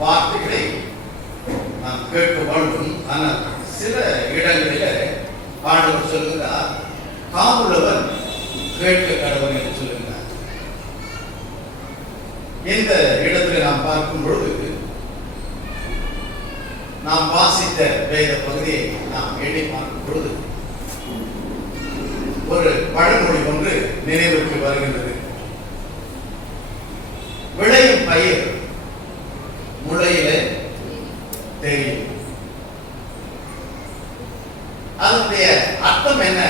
வார்த்தைகளை நாம் கேட்க வேண்டும். ஆனால் சில இடங்களில் ஆண்டவர் சொல்லுகிறார், காதுள்ளவன் கேட்க கடவுள் என்று சொல்லுகிறார். இந்த இடத்துல நாம் பார்க்கும் பொழுது நாம் வாசித்த வேத பகுதியை நாம் எண்ணி பார்க்கும் பொழுது ஒரு பழமொழி ஒன்று நினைவுக்கு வருகின்றது. விளையும் பயிர் முளையில தெரியும். அதனுடைய அர்த்தம் என்ன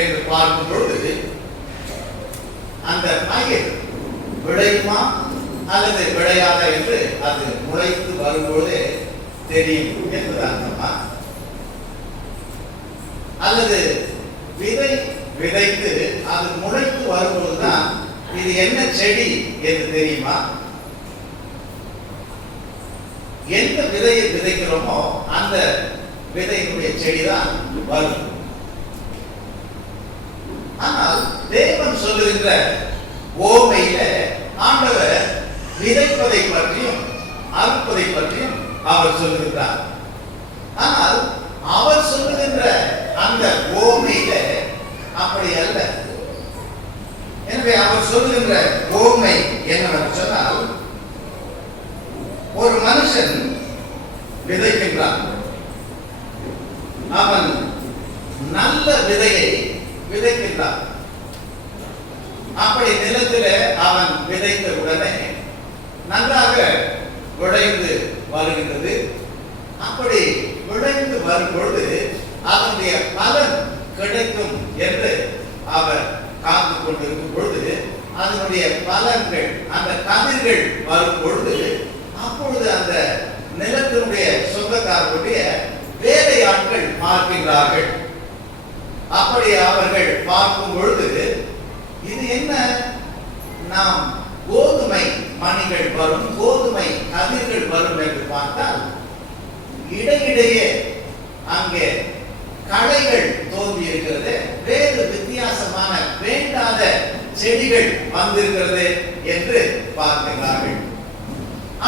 என்று பார்க்கும் பொழுது, அந்த பயிர் விளையுமா அல்லது விளையாத என்று அது முளைத்து வரும்பொழுதே தெரியும் என்பது அர்த்தமா, அல்லது விதை விதைத்து அது முளைத்து வரும்பொழுதுதான் இது என்ன செடி என்று தெரியுமா? எந்த விதையை விதைக்கிறோமோ அந்த விதையினுடைய செடிதான் வரும். ஆனால் தேவன் சொல்லுகின்ற ஓமையில ஆண்டவர் விதைப்பதை பற்றியும் அறுப்பதை பற்றியும் அவர் சொல்லுகின்றார். ஆனால் அவர் சொல்லுகின்ற அந்த ஓமையில அப்படி அல்ல. எனவே அவர் சொல்லுகின்ற ஓமை என்னவென்று சொன்னால், ஒரு மனுஷன் விதைக்கின்றான். அவன் நல்ல விதையை விதைக்கின்றான். அப்படி நிலத்தில் அவன் விதைத்த உடனே நன்றாக விளைந்து வருகின்றது. அப்படி விளைந்து வரும்பொழுது அதனுடைய பலன் கிடைக்கும் என்று அவர் காத்து கொண்டிருக்கும் பொழுது அதனுடைய பலன்கள், அந்த கதிர்கள் வரும் பொழுது, அப்பொழுது அந்த நிலத்தினுடைய சொந்தக்காரர்களுடைய வேலையாட்கள் பார்க்கின்றார்கள். அப்படி அவர்கள் பார்க்கும் பொழுது, இது என்ன, நாம் கோதுமை மணிகள் வரும், கோதுமை கதிர்கள் வரும் என்று பார்த்தால் இடையிடையே அங்கே களைகள் தோன்றி இருக்கிறது, வேறு வித்தியாசமான வேண்டாத செடிகள் வந்திருக்கிறது என்று பார்க்கிறார்கள்.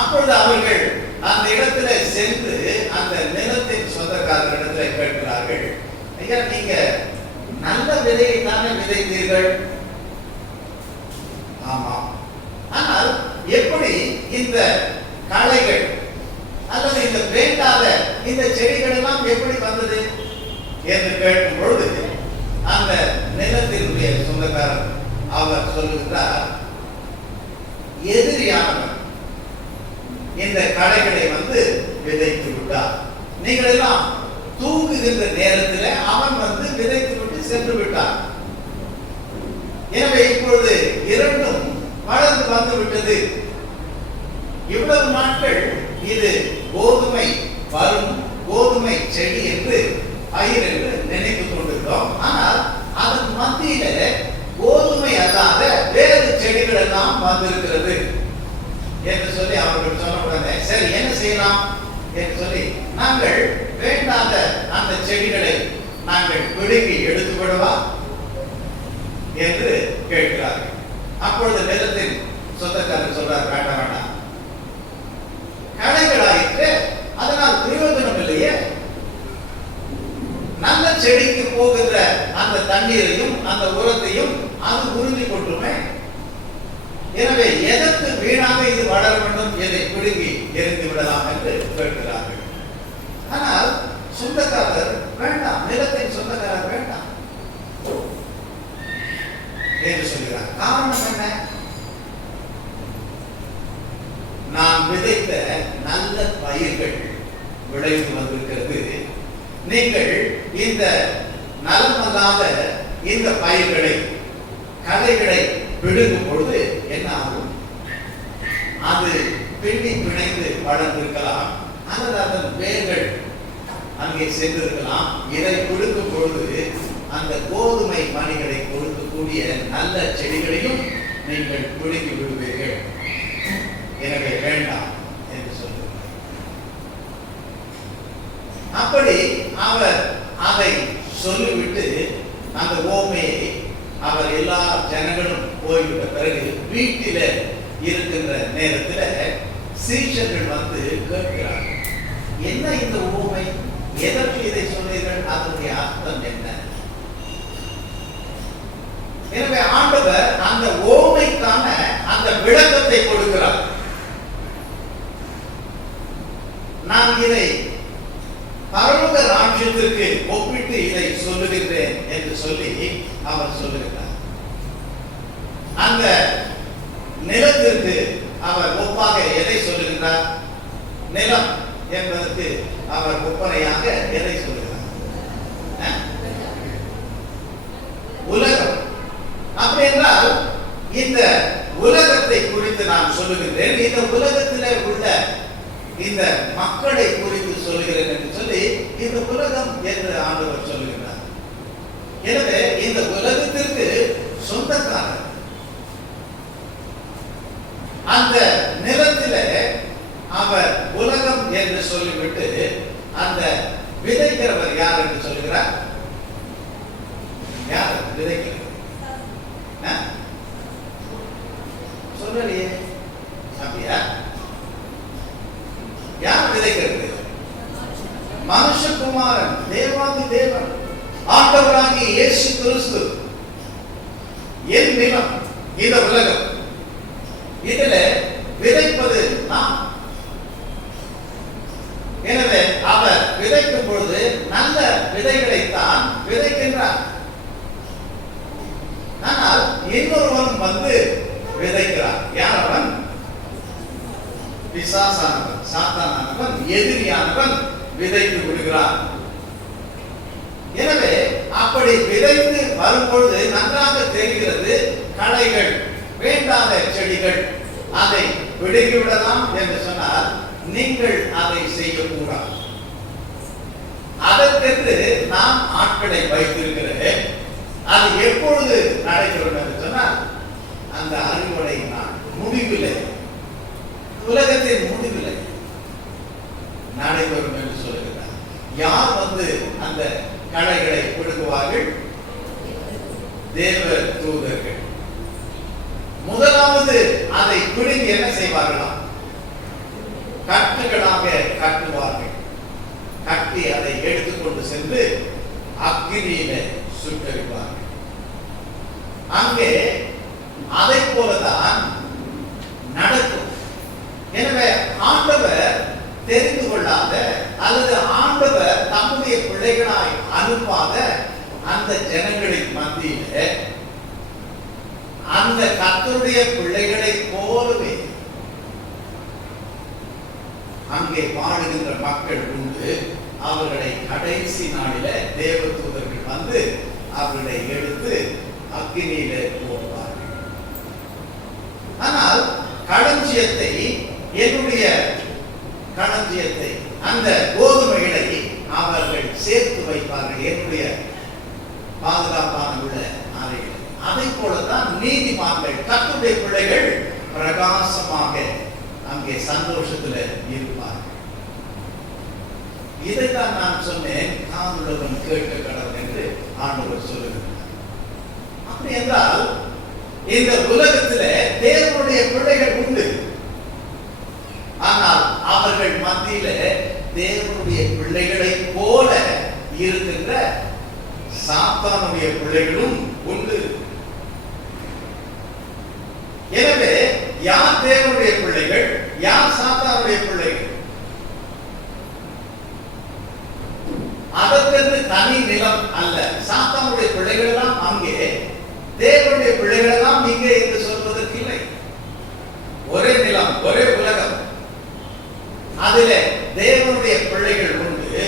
அப்பொழுது அவர்கள் அந்த இடத்துல சென்று அந்த நிலத்தின் சொந்தக்காரர்களிடத்துல கேட்கிறார்கள், ஐயா, நீங்க நல்ல விதையை தானே விதைத்தீர்கள்? ஆமா. ஆனால் எப்படி இந்த களைகள் அல்லது இந்த வேண்டாத இந்த செடிகள் எல்லாம் எப்படி வந்தது என்று கேட்கும் பொழுது அந்த நிலத்தினுடைய சொந்தக்காரர் அவர் சொல்லுகிறார், எதிரியானவர் இந்த களைகளை வந்து விதைத்து விட்டார். நீங்கள் எல்லாம் தூங்குகின்ற நேரத்தில் அவன் வந்து விதைத்து விட்டு சென்று விட்டார். எனவே இப்பொழுது இரண்டும் வளர்ந்து வந்து விட்டது. இவ்வளவு நாட்கள் இது கோதுமை வரும், கோதுமை செடி என்று பயிர் என்று நினைத்துக் கொண்டிருக்கிறோம். ஆனால் அதன் மத்தியில கோதுமை அல்லாத வேறு செடிகள் எல்லாம் வந்திருக்கிறது என்று சொல்லி அவர்கள் சொன்ன உடனே, சரி என்ன செய்யலாம் என்று சொல்லி, நாங்கள் வேண்டாத அந்த செடிகளை நாங்கள் பிடுங்கி எடுத்து விடவா என்று கேட்கிறார்கள். அப்பொழுது நிலத்தின் சொந்தக்காரர் சொல்றார், வேண்டாம் வேண்டாம், களைகளாயிற்று, அதனால் பிரயோஜனம் இல்லையே, நல்ல செடிக்கு போகின்ற அந்த தண்ணீரையும் அந்த உரத்தையும் அது உறிஞ்சி கொண்டுமே. எனவே எதற்கு வீணாக இது வளர வேண்டும், எதை பிடுங்கி எரிந்து விடலாம் என்று கேட்கிறார்கள். ஆனால் சொந்தக்காரர் வேண்டாம், நிலத்தின் சொந்தக்காரர் வேண்டாம் என்று சொல்கிறார். காரணம் என்ன? நான் விதைத்த நல்ல பயிர்கள் விளைந்து வந்திருக்கிறது. நீங்கள் இந்த நலமல்லாத இந்த பயிர்களை, களைகளை பிடுங்கும் பொழுது என்ன ஆகும்? அது பின்னி பிணைந்து வளர்ந்திருக்கலாம், அல்லது அதன் வேர்கள் அங்கே சென்றிருக்கலாம். இதை பிடுங்கும் பொழுது அந்த கோதுமை மணிகளை கொடுக்கக்கூடிய நல்ல செடிகளையும் நீங்கள் பிடுங்கி விடுவீர்கள். எனவே வேண்டாம் என்று சொல்லுகிறார். அப்படி அவர் அதை சொல்லிவிட்டு அந்த ஓமையை அவர் எல்லா ஜனங்களும் போய்விட்ட பிறகு வீட்டில இருக்கின்ற நேரத்தில் சீஷர்கள் வந்து கேட்கிறார்கள், என்ன இந்த உவமை, எதற்கு இதை சொன்னீர்கள், அதனுடைய அர்த்தம் என்ன? எனவே ஆண்டவர் அந்த உவமைக்கான அந்த விளக்கத்தை கொடுக்கிறார். நான் இதை பரலோக ராஜ்யத்திற்கு ஒப்பிட்டு இதை சொல்லுகின்றேன் என்று சொல்லி அவர் சொல்லுகிறார். அந்த நிலத்திற்கு அவர் ஒப்பாக எதை சொல்லுகிறார்? நிலம் என்பதற்கு அவர் ஒப்பனையாக எதை சொல்லுகிறார்? உலகம். அப்படி என்றால் இந்த உலகத்தை குறித்து நான் சொல்லுகின்றேன், இந்த உலகத்திலே உள்ள இந்த மக்களை குறித்து சொல்லுகிறேன் என்று சொல்லி இந்த உலகம் என்று ஆண்டவர் சொல்லுகிறார். எனவே இந்த உலகத்திற்கு சொந்தக்காரர். அந்த நிலத்திலே அவர் உலகம் என்று சொல்லிவிட்டு அந்த விதைக்கிறவர் யார் என்று சொல்லுகிறார்? யார் விதைக்கிறவர்? சொல்லலையே. அப்படியா? யார் விதைக்கிறது? மனுஷகுமாரன், தேவாதி தேவன், ஆண்டவராகிய இயேசு கிறிஸ்து. என் நிலம் இந்த உலகம், இதில் விதைப்பது நாம். எனவே அவர் விதைக்கும் பொழுது நல்ல விதைகளைத்தான் விதைக்கின்றார். ஆனால் இன்னொருவன் வந்து விதைக்கிறார். யார் அவன்? பிசாசானவன், சாத்தானானவன், எதிரியானவன் விதைத்து விடுகிறார். எனவே அப்படி விதைத்து வரும்பொழுது நன்றாக தெரிகிறது, களைகள், வேண்டாத செடிகள், அதை விடுவிடலாம் என்று சொன்னால் நீங்கள் அதை செய்யக்கூடாது. அதற்கென்று நாம் ஆட்களை வைத்திருக்கிறேன். அது எப்பொழுது நடைபெறும் என்று சொன்னால் அந்த அறுவடை நாள் முடிவில்லை, உலகத்தின் முடிவில்லை நடைபெறும் என்று சொல்லுகிறார். யார் வந்து அந்த களைகளை பிடுங்குவார்கள்? தேவ தூதர்கள். முதலாவது அதை பிடுங்கி என்ன செய்வார்களாம்? கட்டுகளாக கட்டுவார்கள். கட்டி அதை எடுத்துக்கொண்டு சென்று அக்கினியில சுட்டரிப்பார்கள். அங்கே அதை போலதான் நடக்கும். எனவே ஆண்டவர் தெரிந்து கொள்ளாத அல்லது ஆண்டவர் தம்முடைய பிள்ளைகளாய் அனுப்பாத அந்த ஜனங்களின் மத்தியிலே அந்த கர்த்தருடைய பிள்ளைகளை போலவே அங்கே வாழுகின்ற மக்கள் உண்டு. அவர்களை கடைசி நாளில தேவ தூதர்கள் வந்து அவர்களை எடுத்து அக்கினியிலே போடுவார்கள். ஆனால் களஞ்சியத்தை, என்னுடைய களஞ்சியத்தை, அந்த கோதுமைகளை அவர்கள் சேர்த்து வைப்பார்கள் என்னுடைய பாதுகாப்பான உள்ள அறையில். அதை போலதான் நீதிமான்கள், கர்த்தருடைய பிள்ளைகள் பிரகாசமாக அங்கே சந்தோஷத்துல இருப்பார்கள். இதைத்தான் நான் சொன்னேன், காதுள்ளவன் கேட்க கடவுள் என்று ஆண்டவர் சொல்லுகிறார். அப்படி என்றால் இந்த உலகத்திலே தேவனுடைய பிள்ளைகள் உண்டு. ஆனால் அவர்கள் மத்தியிலே தேவனுடைய பிள்ளைகளை போல இருக்கின்ற சாத்தானுடைய பிள்ளைகளும் உண்டு. எனவே யார் தேவனுடைய பிள்ளைகள், யார் சாத்தானுடைய பிள்ளைகள்? அதற்கு தனி நிலம் அல்ல. சாத்தானுடைய பிள்ளைகள் எல்லாம் அங்கே, தேவனுடைய பிள்ளைகள் எல்லாம் இங்கே என்று சொல்வதற்கு இல்லை. ஒரே நிலம், ஒரே உலகம். அதிலே தேவனுடைய பிள்ளைகள் உண்டு,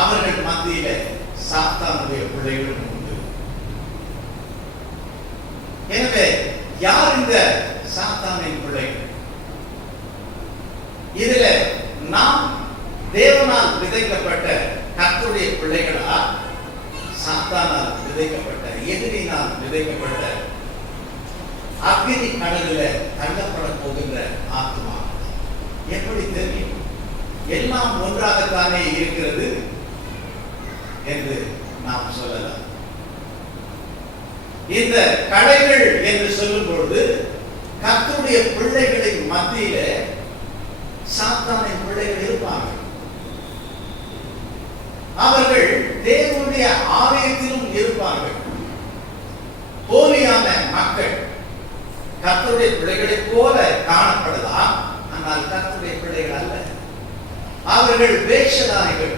அவர்கள் மத்தியிலே சாத்தானுடைய பிள்ளைகளும் உண்டு. எனவே யார் இந்த சாத்தானின் பிள்ளைகள்? இதுல நாம் தேவனால் விதைக்கப்பட்ட கர்த்தருடைய பிள்ளைகளா, சாத்தானால் விதைக்கப்பட்ட, எதிரினால் விதைக்கப்பட்ட அக்கினி கடலில் தள்ளப்பட போகின்ற ஆத்மா? எப்படி தெரியும்? எல்லாம் ஒன்றாகத்தானே இருக்கிறது என்று நாம் சொல்லலாம். இந்த களைகள் என்று சொல்லும் பொழுது கர்த்தருடைய பிள்ளைகளின் மத்தியிலே அவர்கள் வேஷதாரிகள்,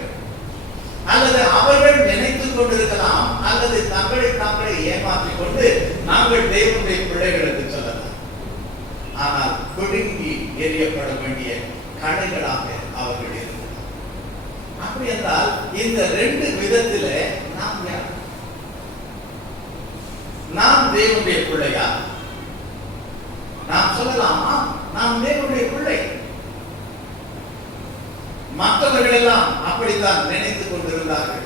அல்லது அவர்கள் நினைத்துக் கொண்டிருக்கலாம், அல்லது தங்களை ஏமாற்றிக் கொண்டு நாங்கள் தேவனுடைய பிள்ளைகள் என்று சொல்லலாம். ஆனால் பிடுங்கி எறியப்பட வேண்டிய கடைகளாக அவர்கள் இருக்கிறார். அப்படி என்றால் இந்த ரெண்டு விதத்தில நாம் யார்? நாம் தேவனுடைய பிள்ளையா? நாம் சொல்லலாமா நாம் தேவனுடைய பிள்ளை? மற்றவர்கள் எல்லாம் அப்படித்தான் நினைத்துக் கொண்டிருந்தார்கள்.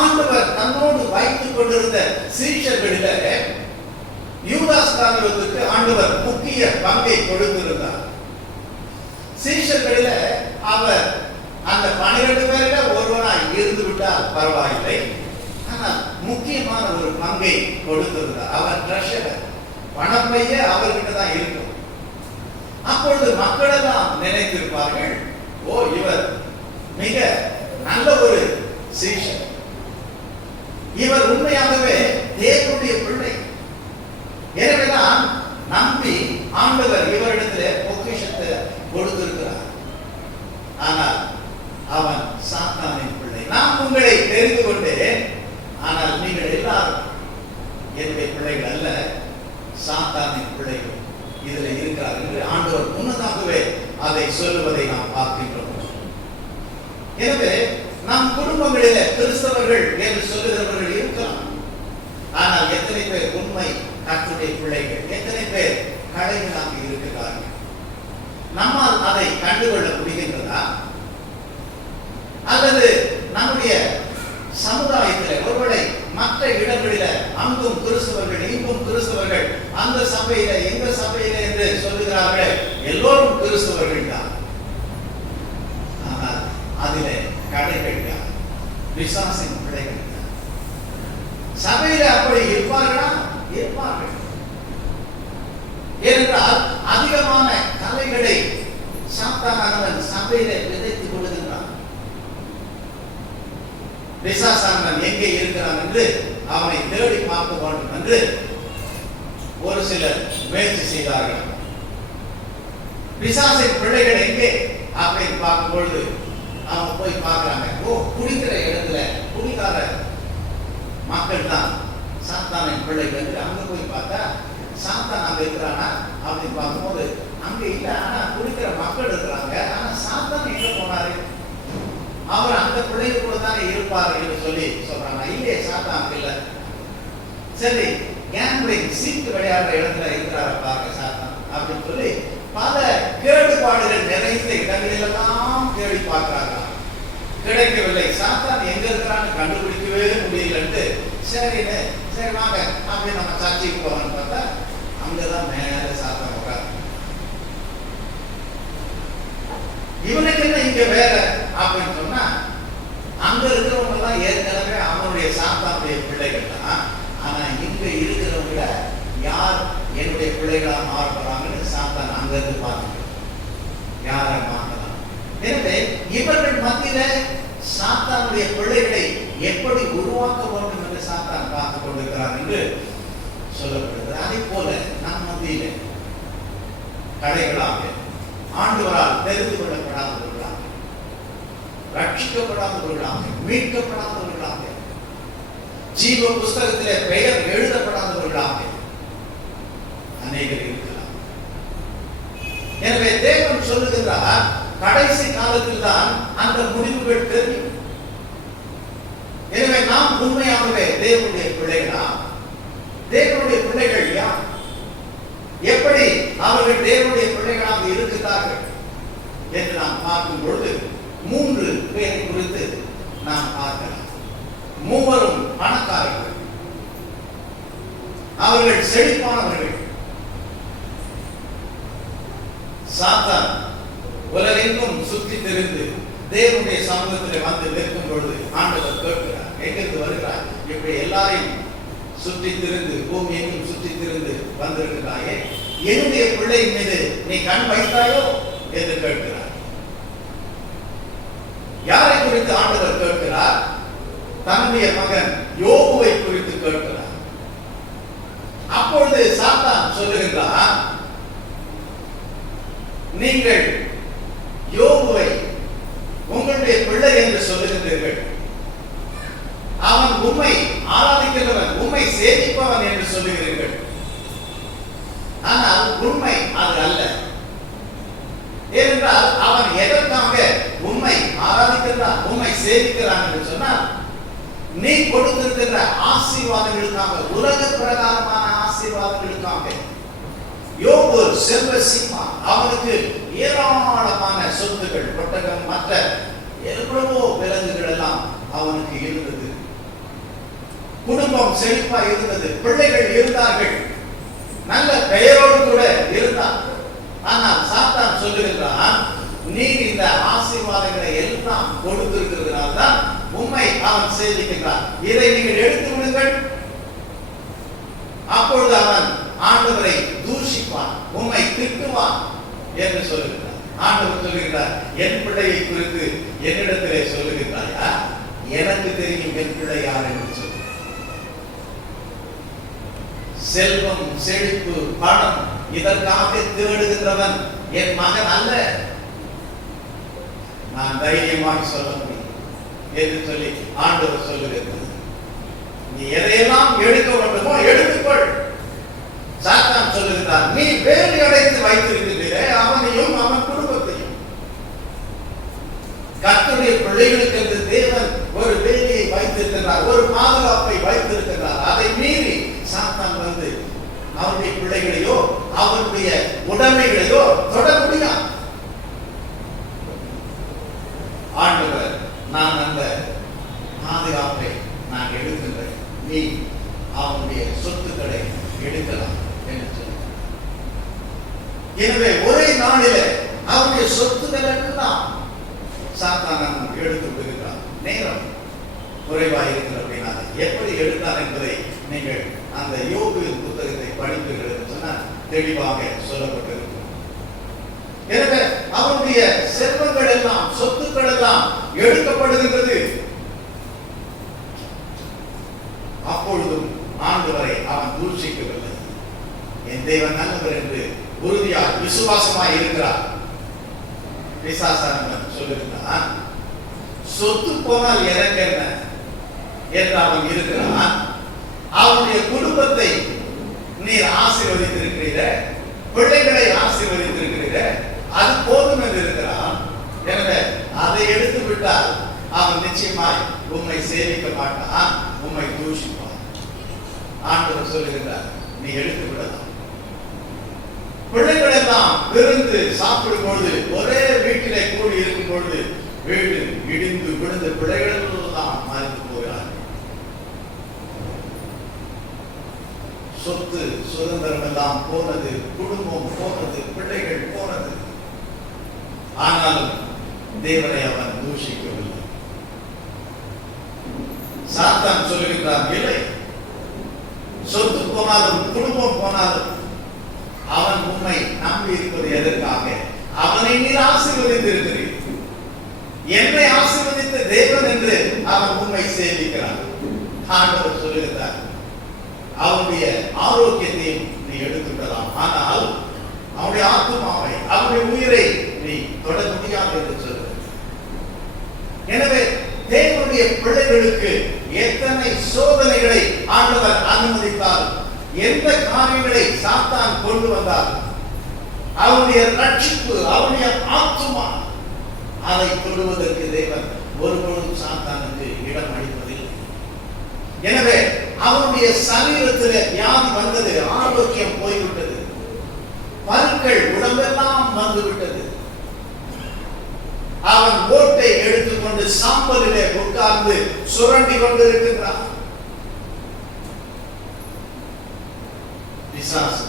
ஆண்டவர் தன்னோடு வைத்துக் கொண்டிருந்த சீஷர்களில யூதாஸ் காரியத்துக்கு ஆண்டவர் முக்கிய பங்கை கொடுத்திருந்தார். சீஷர்களில அவர் அந்த 12 பேர்ல ஒருவனாய் இருந்து விட்டால் பரவாயில்லை, ஆனால் முக்கியமான ஒரு பங்கை கொடுத்திருந்தார். அவர் ட்ரெஷரர், பணப்பைய அவர்கிட்ட தான் இருக்கும். அப்பொழுது மக்கள் எல்லாம் நினைத்திருப்பார்கள், ஓ இவர் மிக நல்ல ஒரு சீஷர், இவர் உண்மையாகவே தேவனுடைய பிள்ளை, எனவேதான் நம்பி ஆண்டவர் இவரிடத்தில் பொக்கிஷத்தை கொடுத்திருக்கிறார். ஆனால் அவன் சாத்தானின் பிள்ளை. நான் உங்களை தெரிந்து கொண்டேன், ஆனால் நீங்கள் எல்லாரும் என்னுடைய பிள்ளைகள் அல்ல, சாத்தானின் பிள்ளைகள் இதில் இருக்கிறார் என்று ஆண்டவர் முன்னதாகவே அதை சொல்லுவதை நாம் பார்க்கின்றோம். எனவே நம் குடும்பங்களிலே கிறிஸ்தவர்கள் என்று சொல்லுகிறவர்கள் இருக்கலாம், ஆனால் எத்தனை பேர் உண்மை கர்த்தருடைய பிள்ளைகள், எத்தனை பேர் கடைகளாக இருக்கிறார்கள்? நம்மால் அதை கண்டுகொள்ள முடிகின்றதா? அல்லது நம்முடைய சமுதாயத்தில் ஒருவேளை மற்ற இடங்களில அங்கும் கிறிஸ்தவர்கள் இங்கும் கிறிஸ்தவர்கள், அந்த சபையில எங்க சபையில என்று சொல்லுகிறார்கள், எல்லோரும் கிறிஸ்தவர்கள் தான், ஆனால் அதிலே கடைகள் தான், பிசாசின் பிள்ளைகள் தான். சபையில அப்படி இருப்பார்களா? இருப்பார்கள். ஏனென்றால் அதிகமான கலைகளை சாத்தானவன் சபையில விதைத்துக் கொள்ளுகின்றான். பிசாசானவன் எங்கே இருக்கிறான் என்று அவனை தேடி பார்க்க வேண்டும் என்று ஒரு சிலர் முயற்சி செய்தார்கள். பிசாசின் பிள்ளைகள் எங்கே அப்படின்னு பார்க்கும் பொழுது அவங்க போய் பார்க்கிறாங்க, ஓ குடிக்கிற இடத்துல குடிக்கார மக்கள் தான் சாத்தானின் பிள்ளைகள் என்று. அங்க போய் பார்த்தா சாத்தான் அங்க இருக்கிறானா அப்படின்னு பார்க்கும்போது அங்க இல்லை, ஆனா குடிக்கிற மக்கள் இருக்கிறாங்க. ஆனா சாத்தான் எங்க போனாரு? அவர் அந்த பிள்ளைகள் கூட தானே இருப்பார் என்று சொல்லி சொல்றாங்க. இல்லையே, சாத்தான் அங்க இல்லை. சரி, கேம்பிளிங் சீட்டு விளையாடுற இடத்துல இருக்கிறார பாருங்க சாத்தான் அப்படின்னு சொல்லி பல கேடுபாடுகள் நிறைந்த இடங்களிலெல்லாம் தேடி பார்க்கிறாங்க. கிடைக்கவில்லை. சாத்தான் எங்க இருக்கிறான்னு கண்டுபிடிக்கவே முடியலன்ட்டு சரின்னு சரி வாங்க அப்படின்னு நம்ம சர்ச்சைக்கு போறோம்னு பார்த்தா அங்கதான் மேல சாத்தான் உட்காரு. இவனுக்கு என்ன இங்க வேற அப்படின்னு சொன்னா, அங்க இருக்கிறவங்க எல்லாம் ஏற்கனவே அவனுடைய சாத்தானுடைய பிள்ளைகள் தான். ஆனா இங்க இருக்கிறவங்கள யார் என்னுடைய பிள்ளைகளா மாறப்படுறாங்கன்னு சாத்தான் அங்க இருந்து பார்த்துட்டு யார மாறலாம். எனவே இவர்கள் மத்தியில சாத்தானுடைய பிள்ளைகளை எப்படி உருவாக்க வேண்டும் என்று சாத்தான் பார்த்துக் கொண்டிருக்கிறார் என்று சொல்லப்படுகிறது. அதே போல நம் மத்தியில கடைகளாக, ஆண்டவரால் தெரிந்து கொள்ளப்படாதவர்களாக, ரட்சிக்கப்படாதவர்களாக, மீட்கப்படாதவர்களாக, ஜீவ புஸ்தகத்திலே பெயர் எழுதப்படாதவர்களாக அநேகர் இருக்கலாம். எனவே தேவன் சொல்லுகின்றார், கடைசி காலத்தில் தான் அந்த முடிவுகள் தெரியும். எனவே நாம் உண்மையாகவே தேவனுடைய பிள்ளைகளா? தேவனுடைய பிள்ளைகள் யார்? எப்படி அவர்கள் தேவனுடைய பிள்ளைகளாக இருக்கிறார்கள் என்று நாம் பார்க்கும் பொழுது 3 பேரை குறித்து நாம் பார்க்கலாம். மூவரும் பணக்காரர்கள், அவர்கள் செழிப்பானவர்கள். சாத்தான் உலகெங்கும் சுற்றி திரிந்து தேவனுடைய சமூகத்தில் வந்து நிற்கும் பொழுது ஆண்டவர் கேட்கிறார், எங்கிருந்து வருகிறார்? இப்படி எல்லாரையும் சுற்றி திரிந்து பூமி எங்கும் சுற்றி திரிந்து வந்திருக்கிறாயே, என்னுடைய பிள்ளை மீது நீ கண் வைத்தாயோ என்று கேட்கிறார். யாரை குறித்து ஆண்டவர் கேட்கிறார்? தன்னுடைய மகன் யோபுவை குறித்து கேட்கிறார். அப்பொழுது சாத்தான் சொல்லுகின்றார், நீங்கள் யோபுவை பிள்ளை என்று சொல்லுகின்றீர்கள். அவன் உம்மை ஆராதிக்கிறவன், உம்மை சேவிப்பவன் என்று சொல்லுகிறீர்கள். ஆனால் உண்மை அது அல்ல. ஏனென்றால் அவன் எதற்காக உம்மை ஆராதிக்கிறான், உம்மை சேவிக்கிறான் என்று சொன்னால், நீ கொடுத்திருக்கின்ற ஆசீர்வாதங்களுக்காக, உலக பிரகாரமான ஆசீர்வாதங்களுக்காக. யோபு செல்வ சீமா, அவனுக்கு ஏராளமான சொத்துக்கள், ஒட்டகம், மற்ற எவ்வளவோ விலங்குகள் எல்லாம் அவனுக்கு இருந்தது. குடும்பம் செழிப்பா இருந்தது, பிள்ளைகள் இருந்தார்கள், நல்ல பெயரோடு கூட இருந்தார். ஆனால் சாத்தான் சொல்லுகின்றான், நீ இந்த ஆசீர்வாதங்களை எல்லாம் கொடுத்திருக்கிறதுனால தான் உம்மை அவன் சேவிக்கின்றான், இதை நீங்கள் எடுத்து விடுங்கள். அப்பொழுது அவன் ஆண்டவரை தூஷிப்பான், உம்மை திட்டுவான் என்று சொல்லுகிறார். ஆண்டவர் சொல்லுகிறார், என் பிள்ளையை குறித்து என்னிடத்திலே சொல்லுகிறாயா? எனக்கு தெரியும் என் பிள்ளை யார் என்று சொல்லு. செல்வம், செழிப்பு, பணம் இதற்காக தேடுகின்றவன் என் மகன் அல்ல. நான் தைரியமாக சொல்ல முடியும் என்று சொல்லி ஆண்டவர் சொல்லுகிறது. நீ எதையெல்லாம் எடுக்க வேண்டுமோ எடுத்துக்கொள். சாத்தான் சொல்லுகிறார், நீ வேலி அடைத்து வைத்திருக்கிறீரே அவனையும் அவன் குடும்பத்தையும். கர்த்தருடைய பிள்ளைகளுக்கு என்று தேவன் ஒரு வேலியை வைத்திருக்கிறார், ஒரு பாதுகாப்பை வைத்திருக்கிறார். அதை மீறி சாத்தான் வந்து அவருடைய பிள்ளைகளையோ அவருடைய உடைமைகளையோ தொட முடியாது. ஆண்டவர், நான் அந்த பாதுகாப்பை நான் எடுக்கின்றேன், நீ அவனுடைய சொத்துக்களை எடுக்கலாம் என்று சொல்லுகிறார். எனவே ஒரே நாளிலே அவருடைய சொத்துக்கள் எல்லாம் சாத்தான் எடுத்து விடுகிறார். நேரம் குறைவாக இருக்கிற அப்படின்னா எப்படி எடுத்தார் என்பதை நீங்கள் அந்த யோபுவின் புத்தகத்தை படிப்பீர்கள் என்று சொன்னால் தெளிவாக சொல்லப்பட்டிருக்கும். எனவே அவருடைய செல்வங்கள் எல்லாம், சொத்துக்கள் எல்லாம் எடுக்கப்படுகின்றது. அப்பொழுதும் ஆண்டவரை அவன் தூஷிக்கவில்லை. என் தேவன் நல்லவர் என்று உறுதியாக விசுவாசமாய் இருக்கிறார். பிசாசானவன் சொல்லுகிறான், சொத்து போனால் எனக்கு என்ன என்று அவன் இருக்கிறான். அவனுடைய குடும்பத்தை நீர் ஆசீர்வதித்திருக்கிறீர, பிள்ளைகளை ஆசீர்வதித்திருக்கிறீர, அது போதும் என்று இருக்கிறான். எனவே அதை எடுத்து விட்டால் அவன் நிச்சயமாய் உம்மை சேவிக்க மாட்டான், உம்மை தூஷிப்பான். ஆண்டவர் சொல்லுகிறார், நீ எடுத்து விடலாம். பிள்ளைகள் எல்லாம் விருந்து சாப்பிடும் பொழுது, ஒரே வீட்டிலே கூடி இருக்கும் பொழுது வீடு இடிந்து விழுந்து பிள்ளைகள் எல்லாம் மறைந்து போகிறார்கள். சொத்து சுதந்திரம் எல்லாம் போனது, குடும்பம் போனது, பிள்ளைகள் போனது. ஆனாலும் தேவனை அவன் தூஷிக்கவில்லை. சாத்தான் சொல்லுகின்றான், இல்லை, சொத்து போனாலும் குடும்பம் போனாலும் அவன் உண்மை நம்பி இருப்பது எதற்காக? அவனை நீர் ஆசீர்வதித்திருக்கிறீர், என்னை ஆசீர்வதித்த தேவன் என்று அவன் உண்மை சேவிக்கிறான். ஆண்டவர் சொல்லுகிறார், அவனுடைய ஆரோக்கியத்தையும் நீ எடுத்துவிடலாம், ஆனால் அவனுடைய ஆத்மாவை, அவனுடைய உயிரை நீ தொட முடியாது என்று சொல்லுகிறார். எனவே தேவனுடைய பிள்ளைகளுக்கு எத்தனை சோதனைகளை ஆண்டவர் அனுமதித்தால், எந்த காரியங்களை சாத்தான் கொண்டு வந்தால், அவனுடைய ரட்சிப்பு, அவனுடைய ஆத்மா, அதை தொடுவதற்கு தேவன் ஒருபொழுதும் சாத்தானுக்கு இடம் அளிப்பதில்லை. எனவே அவனுடைய சரீரத்தில் வியாதி வந்தது, ஆரோக்கியம் போய்விட்டது, பருக்கள் உடம்பெல்லாம் வந்துவிட்டது. அவன் ஓட்டை எடுத்துக்கொண்டு சாம்பலிலே உட்கார்ந்து சுரண்டி கொண்டிருக்கின்றான். பிசாசு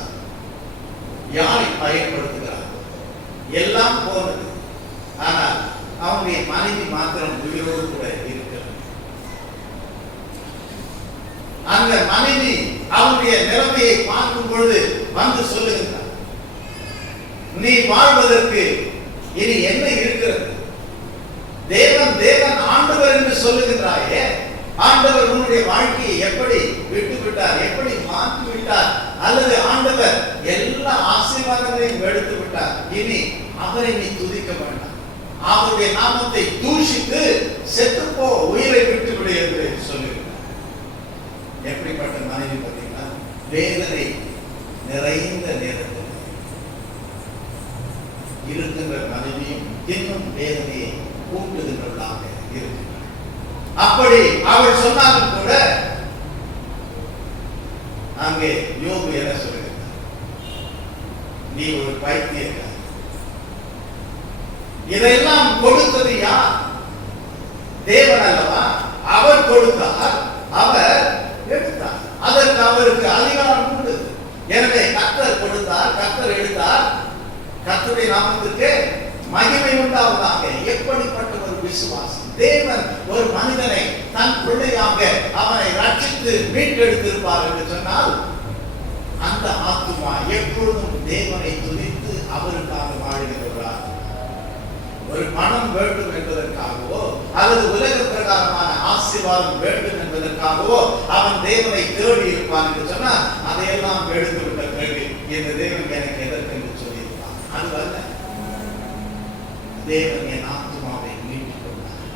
யாரை பயன்படுத்துகிறார்? எல்லாம் போனது, ஆனால் அவனுடைய மனைவி மாத்திரம் உயிரோடு கூட இருக்கிறது. அந்த மனைவி அவனுடைய நிலைமையை பார்க்கும் பொழுது வந்து சொல்லுகின்றார், நீ வாழ்வதற்கு இனி என்ன இருக்கிறது? தேவன் தேவன் ஆண்டவர் என்று சொல்லுகின்றாயே, ஆண்டவர் உன்னுடைய வாழ்க்கையை எப்படி விட்டு விட்டார், எப்படி மாற்றி விட்டார்? அல்லது ஆண்டவர் எல்லா ஆசீர்வாதங்களையும் எடுத்து விட்டார், இனி அவரை நீ துதிக்க வேண்டாம். அவருடைய நாமத்தை தூஷித்து செத்துப்போ, உயிரை விட்டு விடு என்று சொல்லுகிறார். எப்படிப்பட்ட மனைவி பார்த்தீங்கன்னா, வேதனை நிறைந்த நேரத்தில் இருக்கின்ற மனைவியும் இன்னும் வேதனையை கூட்டுகின்றவர்களாக இருக்கிறார். அப்படி அவள் சொன்னாலும் கூட அங்கே யோபு என்ன சொல்லுகிறார்? நீ ஒரு பைத்தியக்காரன். இதையெல்லாம் கொடுத்தது யார்? தேவன் அல்லவா? அவர் கொடுத்தார், அவர் எடுத்தார். அதற்கு அவருக்கு அதிகாரம் உண்டு. எனவே கர்த்தர் கொடுத்தார், கர்த்தர் எடுத்தார். கர்த்தருடைய நாமத்துக்கு மகிமை உண்டாவதாக. எப்படிப்பட்ட ஒரு விசுவாசம்! தேவன் ஒரு மனிதனை தன் பிள்ளையாக அவனை ரட்சித்து மீட்டெடுத்திருப்பார் என்று சொன்னால், அந்த ஆத்துமா எப்பொழுதும் தேவனை துதித்து அவருக்காக வாழ்கிறவரார். ஒரு பணம் வேண்டும் என்பதற்காகவோ அல்லது உலக பிரகாரமான ஆசீர்வாதம் வேண்டும் என்பதற்காகவோ அவன் தேவனை தேடி இருப்பான் என்று சொன்னால், அதையெல்லாம் எடுத்து விட்ட பிறகு இந்த தேவன் எனக்கு எதற்கு என்று சொல்லியிருப்பான். அதுவல்ல, தேவன் என் ஆத்துமாவை மீட்டுக் கொண்டார்.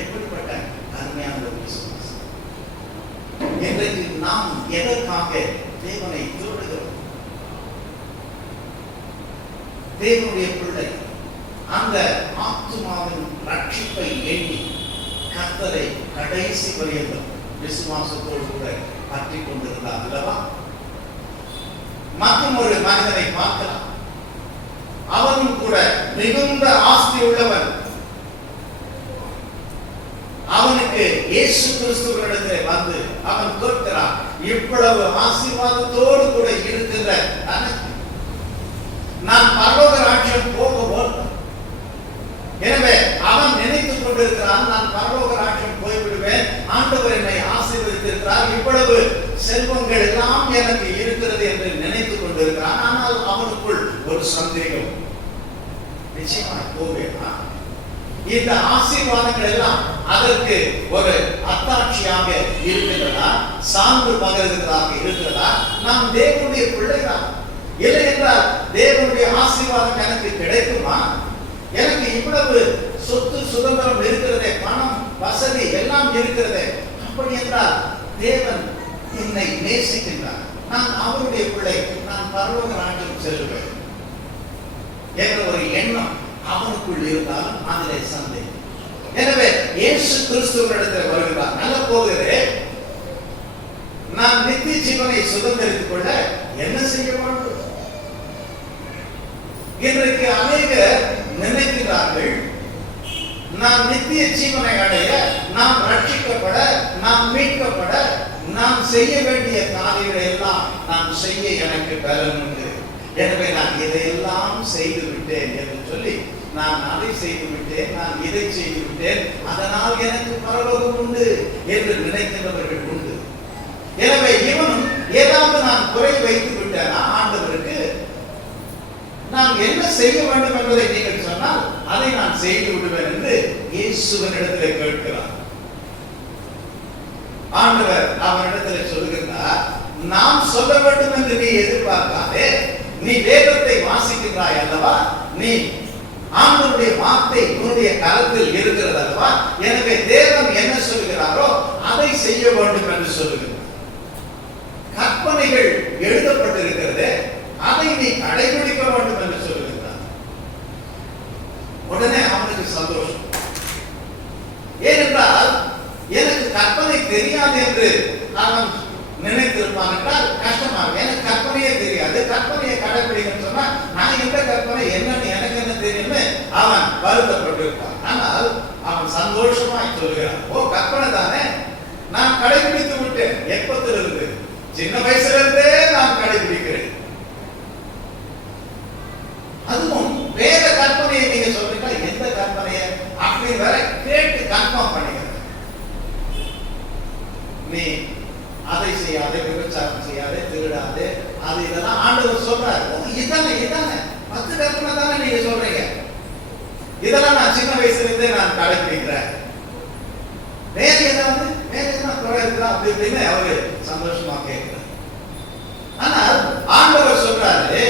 எப்படிப்பட்ட அருமையான ஒரு விசுவாசம்! இன்றைக்கு நாம் எதற்காக தேவனை தேடுகிறோம்? தேவனுடைய பிள்ளை அந்த ஆத்துமாவின் ரட்சிப்பை எண்ணி கர்த்தரை கடைசி வரையிலும் விசுவாசத்தோடு கூட பற்றி கொண்டிருந்தார் அல்லவா? மற்றும் ஒரு மனிதனை பார்க்கலாம். அவனும் கூட மிகுந்த ஆஸ்தி உள்ளவன். அவனுக்கு இயேசு கிறிஸ்துவினிடத்தில் வந்து அவன் கேட்கிறான், இவ்வளவு ஆசீர்வாதத்தோடு கூட இருக்கின்ற நான் பரலோக ராஜ்யம் போக வேண்டும். எனவே அவன் நினைத்துக் கொண்டிருக்கிறான், நான் பரலோக ராஜ்யம் போய்விடுவேன், ஆண்டவர் என்னை ஆசீர்வதித்திருக்கிறார், இவ்வளவு செல்வங்கள் எல்லாம் எனக்கு இருக்கிறது என்று நினைத்துக் கொண்டிருக்கிறான். ஆனால் அவனுக்குள் ஒரு சந்தேகம், நிச்சயமாக போவேனா? இந்த ஆசீர்வாதங்கள் எல்லாம் அதற்கு ஒரு அத்தாட்சியாக இருக்கிறதா, சான்று பகர்கிறதாக இருக்கிறதா? நாம் தேவனுடைய பிள்ளைதான். இல்லை என்றால் தேவனுடைய ஆசீர்வாதம் எனக்கு கிடைக்குமா? எனக்கு இவ்வளவு சொத்து சுதந்திரம் இருக்கிறதே, பணம் வசதி எல்லாம் இருக்கிறதே, அப்படி என்றால் தேவன் என்னை நேசிக்கின்றார், நான் அவருடைய பிள்ளை, நான் பரலோக ராஜ்யம் செல்வேன் என்ற ஒரு எண்ணம் அவனுக்குள் இருந்தாலும் அதிலே சந்தேகம். எனவே இயேசு கிறிஸ்துவினிடத்தில் வருகிறார். நல்ல போகிறே, நான் நித்திய ஜீவனை சுதந்திரித்துக் கொள்ள என்ன செய்ய வேண்டும்? இன்றைக்கு அநேகர் நினைக்கிறார்கள், நாம் நித்திய ஜீவனை அடைய, நாம் ரட்சிக்கப்பட, நாம் மீட்கப்பட, நாம் செய்ய வேண்டிய காரியங்களை எல்லாம் நாம் செய்ய எனக்கு பலன் உண்டு, எனவே நான் இதையெல்லாம் செய்து விட்டேன் என்று சொல்லி, நான் அதை செய்து விட்டேன், நான் இதை செய்து விட்டேன், அதனால் எனக்கு பரலோகம் உண்டு என்று நினைக்கின்றவர்கள் உண்டு. எனவே இவனும் ஏதாவது நான் குறை வைத்து விட்டேனா ஆண்டவருக்கு, நான் என்ன செய்ய வேண்டும் என்பதை நீங்கள் சொன்னால் அதை நான் செய்து விடுவேன் என்று இயேசுவினிடத்தில் கேட்கிறார். ஆண்டவர் அவனிடத்தில் சொல்லுகிறார், நாம் சொல்ல வேண்டும் என்று நீ எதிர்பார்க்காதே, நீ வேதத்தை வாசிக்கிறாய் அல்லவா, நீ ஆண்டவருடைய வார்த்தை உன்னுடைய கரத்தில் இருக்கிறது அல்லவா, எனவே தேவன் என்ன சொல்கிறாரோ அதை செய்ய வேண்டும் என்று சொல்லுகிறார். கற்பனைகள் எழுதப்பட்டிருக்கிறது, அதை நீ கடைபிடிக்க வேண்டும் என்று சொல்லுகிறார். உடனே அவனுக்கு சந்தோஷம். ஏனென்றால் எனக்கு கற்பனை தெரியாது என்று அவன் நினைத்திருப்பான் என்றால் கஷ்டமா இருக்கும். எனக்கு கற்பனையே தெரியாது, கற்பனையை கடைபிடிக்கணும்னு சொன்னா நான் எந்த கற்பனை என்னன்னு எனக்கு என்ன தெரியும்னு அவன் வருத்தப்பட்டிருப்பான். ஆனால் அவன் சந்தோஷமாய் சொல்கிறான், ஓ கற்பனை தானே, நான் கடைபிடித்து விட்டேன். எப்பத்திலிருந்து? சின்ன வயசுல இருந்தே நான் கடைபிடிக்கிறேன். அதுவும் வேற கற்பனையை நீங்க சொல்றீங்களா, எந்த கற்பனையை அப்படின்னு வேற கேட்டு கன்ஃபார்ம் பண்ணிக்கிறேன். நீ அதை செய்யாதே, விபச்சாரம் செய்யாதே, திருடாதே, அது இதெல்லாம் ஆண்டவர் சொல்றாரு. இதானே 10 கற்பனை தானே நீங்க சொல்றீங்க, இதெல்லாம் நான் சின்ன வயசுல இருந்தே நான் கடைபிடிக்கிறேன். வேற ஏதாவது குறை இருக்கா அப்படி இப்படின்னு அவரு சந்தோஷமா கேட்கிறார். ஆனால் ஆண்டவர் சொல்றாரு,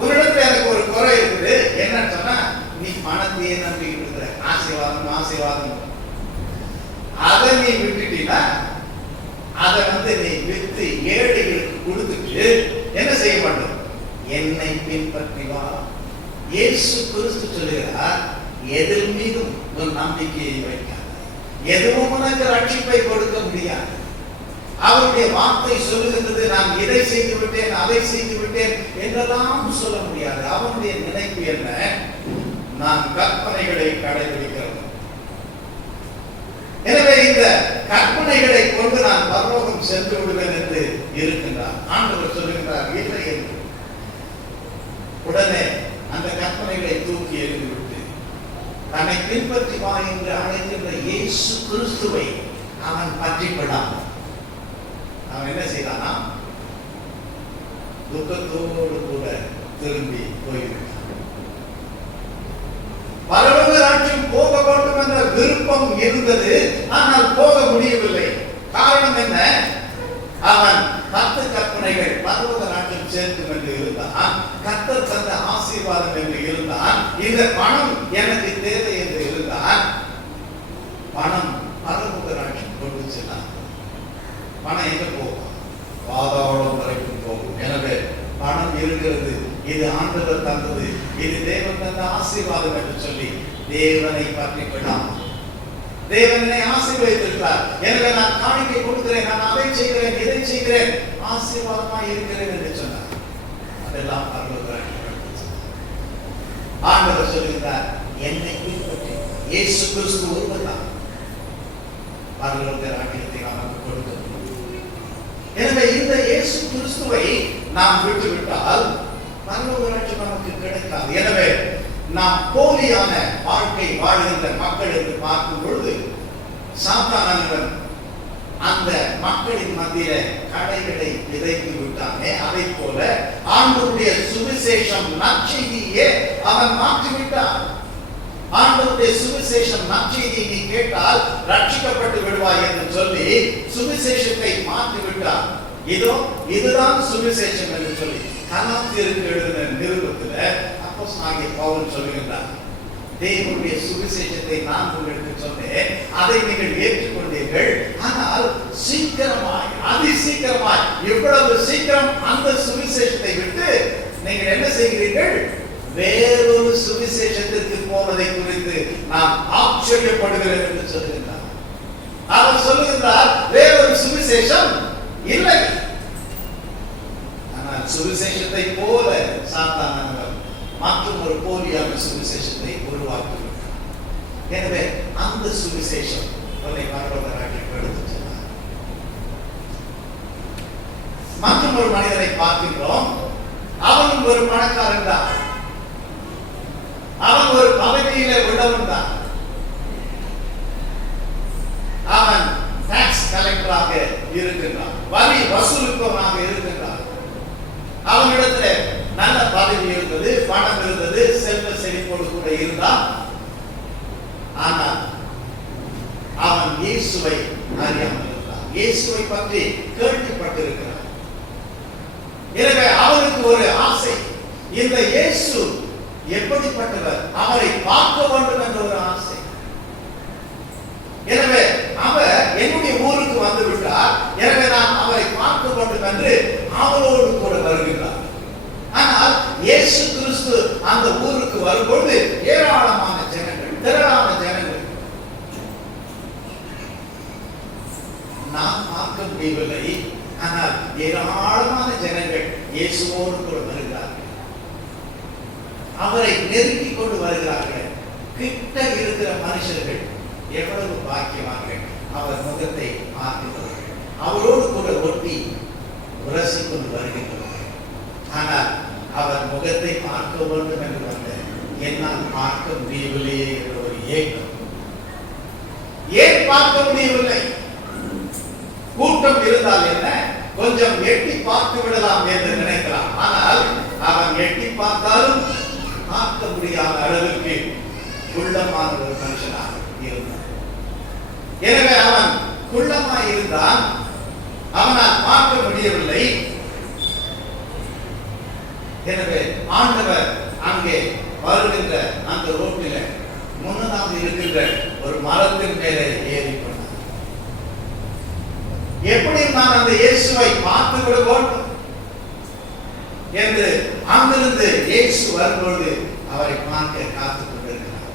உன்னிடத்துல எனக்கு ஒரு குறை இருக்குது, என்னன்னு சொன்னா நீ பணத்தையே நம்பி ஆசீர்வாதம் ஆசீர்வாதம். அதை நீ விட்டுட்டீங்கன்னா அதை நீ வித்து ஏழைகளுக்கு கொடுத்துட்டு என்ன செய்ய மாட்டோம்? என்னை பின்பற்றி வா. இயேசு கிறிஸ்து சொல்லுகிறார், எதில் மீதும் உன் நம்பிக்கையை வைக்காத, எதுவும் உனக்கு ரட்சிப்பை கொடுக்க முடியாது. அவருடைய வார்த்தை சொல்லுகின்றது, நான் இதை செய்து விட்டேன் அதை செய்து விட்டேன் என்றெல்லாம் சொல்ல முடியாது. அவனுடைய நினைப்பு என்ன? நான் கற்பனைகளை கடைபிடிக்கிறேன். எனவே இந்த கற்பனைகளை கொண்டு நான் பரலோகம் சென்று விடுவேன் என்று இருக்கின்றார். ஆண்டவர் சொல்லுகின்றார், இல்லை என்று. உடனே அந்த கற்பனைகளை தூக்கி எறிந்துவிட்டு தன்னை பின்பற்றி வா என்று அழைக்கின்ற இயேசு கிறிஸ்துவை அவன் பற்றிவிடான். அவன் என்ன செய்தானா? துக்கத்தோடு கூட திரும்பி போய்விட்டான். பரலோக ராஜ்யம் போக வேண்டும் என்ற விருப்பம் இருந்தது, ஆனால் போக முடியவில்லை. காரணம் என்ன? அவன் 10 கற்பனைகள் பரலோக ராஜ்யம் சேர்க்கும் என்று இருந்தான், கர்த்தர் தந்த ஆசீர்வாதம் என்று இருந்தான், இந்த பணம் எனக்கு தேவை என்று இருந்தான். பணம் பரலோக ராஜ்யம் கொண்டு சென்றான். பணம் எங்க போகும்? பாதாளம் வரைக்கும் போகும். எனவே பணம் இருக்கிறது, இது ஆண்டவர் தந்தது, இது தேவன் தந்த ஆசீர்வாதம் என்று சொல்லி தேவனை பற்றி விடாமல், தேவனை ஆசீர்வதித்திருக்கிறார், எனவே நான் காணிக்கை கொடுக்கிறேன், நான் அதை செய்கிறேன் இதை செய்கிறேன், ஆசீர்வாதமாய் இருக்கிறேன் என்று சொன்னார். அதெல்லாம் பரலோக ராஜ்யம். ஆண்டவர் சொல்லுகிறார், என்னை பின்பற்றி. இயேசு கிறிஸ்து ஒருவர் தான் பரலோக ராஜ்யத்தை நமக்கு கொடுக்க முடியும். எனவே இந்த இயேசு கிறிஸ்துவை நாம் விட்டுவிட்டால் பரலோக ராஜ்யம் நமக்கு கிடைக்காது. எனவே நாம் போலியான வாழ்க்கை வாழ்கின்ற மக்கள் என்று பார்க்கும் பொழுது சாத்தானவன் அந்த மக்களின் மத்தியில கடைகளை விதைத்து விட்டானே, அதை போல ஆண்டவருடைய சுவிசேஷம் நற்செய்தியே அவன் மாற்றிவிட்டான். ஆண்டவருடைய சுவிசேஷம் நற்செய்தியை நீ கேட்டால் ரட்சிக்கப்பட்டு விடுவாய் என்று சொல்லி சுவிசேஷத்தை மாற்றி விட்டான். இதோ இதுதான் சுவிசேஷம் என்று சொல்லி கலாத்தியருக்கு எழுதின நிருபத்தில் அப்போஸ்தலனாகிய பவுல் சொல்லுகின்றார், தேவனுடைய சுவிசேஷத்தை நான் உங்களுக்கு சொன்னேன், அதை நீங்கள் ஏற்றுக்கொண்டீர்கள், ஆனால் சீக்கிரமாய் அதி சீக்கிரமாய் இவ்வளவு சீக்கிரம் அந்த சுவிசேஷத்தை விட்டு நீங்கள் என்ன செய்கிறீர்கள்? வேறொரு சுவிசேஷத்திற்கு போவதை குறித்து நான் ஆச்சரியப்படுகிறேன் என்று சொல்லுகின்றார். அவர் சொல்லுகின்றார், வேறொரு சுவிசேஷம் இல்லை. ஆனால் சுவிசேஷத்தை போல சாத்தானவர் மற்றும் ஒரு போலியான சுவிசேஷத்தை உருவாக்கிவிட்டார். எனவே அந்த சுவிசேஷம் உன்னை பரலோக ராஜ்யத்துக்கு எடுத்துச் செல்லும். மற்றும் ஒரு மனிதனை பார்க்கின்றோம், அவனும் ஒரு பணக்காரன் தான், அவன் ஒரு பதவியிலே உள்ளவன் தான், அவன் டாக்ஸ் கலெக்டராக இருக்கின்றான், வரி வசூலிப்பவனாக இருக்கின்றான். அவனிடத்தில் நல்ல பதவி இருந்தது, பணம் இருந்தது, செல்வ செழிப்போடு கூட இருந்தான். ஆனால் அவன் இயேசுவை அறியாமல் இருந்தான், இயேசுவை பற்றி கேள்விப்பட்டிருக்கிறான். எனவே அவனுக்கு ஒரு ஆசை, இந்த இயேசு எப்படிப்பட்டவர், அவரை பார்க்க வேண்டும் என்ற ஒரு ஆசை. எனவே அவர் என்னுடைய ஊருக்கு வந்து விட்டார், எனவே நான் அவரை பார்க்க வேண்டும் என்று அவரோடு கூட வருகிறார். ஆனால் இயேசு கிறிஸ்து அந்த ஊருக்கு வரும்போது ஏராளமான ஜனங்கள், திரளான ஜனங்கள், நாம் பார்க்க முடியவில்லை, ஆனால் ஏராளமான ஜனங்கள் இயேசுவோடு கூட வருகிறார்கள், அவரை நெருங்கிக் கொண்டு வருகிறார்கள். கிட்ட இருக்கிற மனுஷர்கள் எவ்வளவு பாக்கியவார்கள், அவர் முகத்தை பார்க்கிறார்கள், அவரோடு கூட ஒட்டி உரசிக்கொண்டு வருகின்றனர். ஆனால் அவர் முகத்தை பார்க்க வேண்டும் என்று வந்த என்னால் பார்க்க முடியவில்லையே என்ற ஒரு ஏக்கம். ஏன் பார்க்க முடியவில்லை? கூட்டம் இருந்தால் என்ன, கொஞ்சம் எட்டி பார்த்து விடலாம் என்று நினைக்கலாம். ஆனால் அவன் எட்டி பார்த்தாலும் பார்க்க முடியாத அளவிற்கு குள்ளமான ஒரு மனுஷனாக இருந்தான். எனவே அவன் குள்ளமாய் இருந்தான், அவனால் பார்க்க முடியவில்லை. எனவே ஆண்டவர் அங்கே வருகின்ற அந்த ரோட்டில் முன்னதாக இருக்கின்ற ஒரு மரத்தின் மேலே ஏறி கொண்டார். எப்படி நான் அந்த இயேசுவை பார்த்து விட வேண்டும் என்று அங்கிருந்து இயேசு வரும்பொழுது அவரை பார்க்க காத்துக் கொண்டிருக்கிறார்.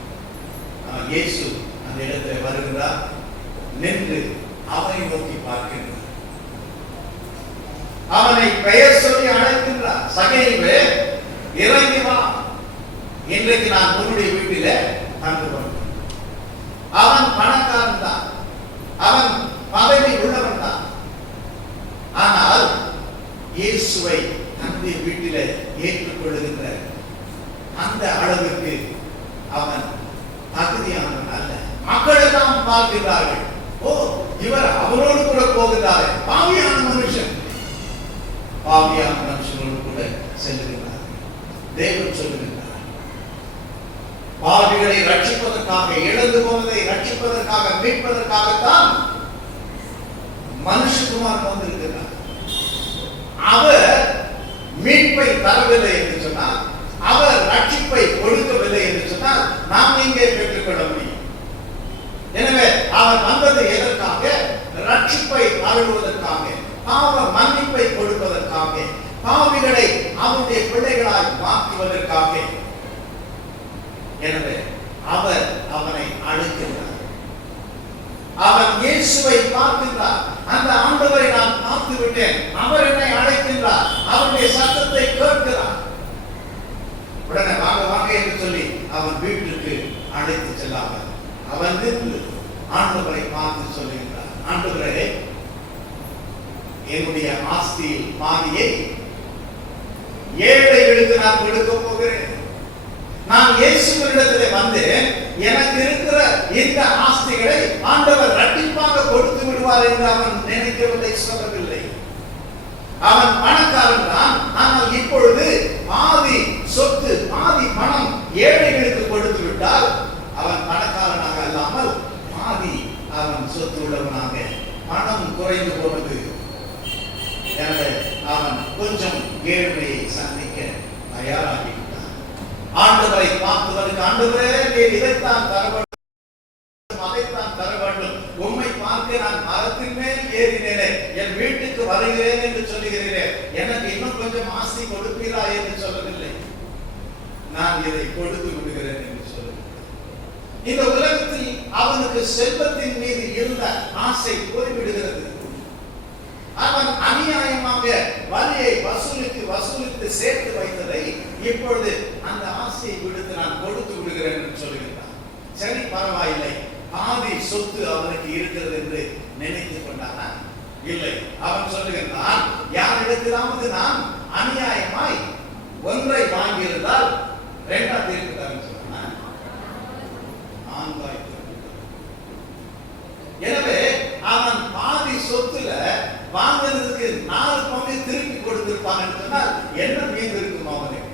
இயேசு அந்த இடத்துல வருகிறார், நின்று அவரை நோக்கி பார்க்கின்றார். அவனை பெயர் சொல்லி அழைக்கின்றார். சகேயுவே, இறங்கி வா, இன்றைக்கு நான் உன்னுடைய வீட்டில தங்கு கொண்டேன். அவன் பணக்காரன் தான், அவன் பதவி உள்ளவன் தான். ஆனால் இயேசுவை தன்னுடைய வீட்டில ஏற்றுக்கொள்ளுகின்ற அந்த அளவுக்கு அவன் தகுதியானவன் அல்ல. மக்கள் எல்லாம் பார்க்கிறார்கள், ஓ, இவர் அவரோடு கூட போகிறார், பாவியான மனுஷன். பாவியான மனுஷனோடு கூட செல்லுகிறார். தேவன் சொல்லுகிறார், பாவிகளை ரட்சிப்பதற்காக, இழந்து போவதை ரட்சிப்பதற்காக, மீட்பதற்காகத்தான் மனுஷகுமாரன் வந்திருக்கிறார். அவர் மீட்பை தரவில்லை என்று சொன்னால், அவர் ரட்சிப்பை கொடுக்கவில்லை என்று சொன்னால் நாம் இங்கே பெற்றுக்கொள்ள முடியும். எனவே அவர் வந்தது எதற்காக? ரட்சிப்பை அருள்வதற்காக, பாவ மன்னிப்பை கொடுப்பதற்காக, பாவிகளை அவருடைய பிள்ளைகளாய் மாற்றுவதற்காக. எனவே அவர் அவனை அழைக்கிறார். அவன் இயேசுவை பார்க்கின்றார். அந்த ஆண்டவரை நான் பார்த்து விட்டேன், அவர் என்னை அழைக்கின்றார், அவருடைய சத்தத்தை கேட்கிறார். உடனே வாங்க வாங்க என்று சொல்லி அவன் வீட்டுக்கு அழைத்து செல்லாமல் அவன் நின்று ஆண்டவரை பார்த்து சொல்லுகின்றார், ஆண்டவரே, என்னுடைய ஆஸ்தியில் பாதியை ஏழைகளுக்கு நான் கொடுக்க போகிறேன். நான் இயேசுவினிடத்திலே வந்து எனக்கு இருக்கிற இந்த ஆஸ்திகளை ஆண்டவர் இரட்டிப்பாக கொடுத்து விடுவார் என்று அவன் நினைக்கவில்லை, சொல்லவில்லை. அவன் பணக்காரன் தான், ஆனால் இப்பொழுது பாதி சொத்து, பாதி பணம் ஏழைகளுக்கு கொடுத்து விட்டால் அவன் பணக்காரனாக அல்லாமல் பாதி அவன் சொத்து உள்ளவனாக, பணம் குறைந்து போனது. எனவே அவன் கொஞ்சம் ஏழ்மையை சந்திக்க தயாராகி ஆண்டவரை பார்ப்பதற்கு, ஆண்டவரே, நீர் இதைத்தான் தர வேண்டும், அதைத்தான் தர வேண்டும், உம்மை பார்க்க நான் மரத்தின் மேல் ஏறினேனே, என் வீட்டுக்கு வருகிறேன் என்று சொல்லுகிறேன், எனக்கு இன்னும் கொஞ்சம் ஆஸ்தி கொடுப்பீரா என்று சொல்லவில்லை, நான் இதை கொடுத்து விடுகிறேன் என்று சொல்லுகிறேன். இந்த உலகத்தில் அவனுக்கு செல்வத்தின் மீது இருந்த ஆசை போய்விடுகிறது. அவன் அநியாயமாக வரியை வசூலித்து சேர்த்து வைத்ததை இப்பொழுது அந்த ஆசையை விடுத்து நான் கொடுத்து விடுகிறேன் என்று சொல்லுகிறான். சரி, பரவாயில்லை, பாதி சொத்து அவனுக்கு இருக்கிறது என்று நினைத்துக் கொண்டானா? இல்லை. அவன் சொல்லுகிறான், யாரிடத்திலாவது நான் அநியாயமாய் ஒன்றை வாங்கியிருந்தால் இரண்டாவது இருக்கிறான்னு சொன்னான். எனவே அவன் பாதி சொத்துல வாங்கினதுக்கு 4 பங்கு திருப்பி கொடுத்திருப்பான் என்று சொன்னால் என்ன மீது இருக்கும் அவனுக்கு?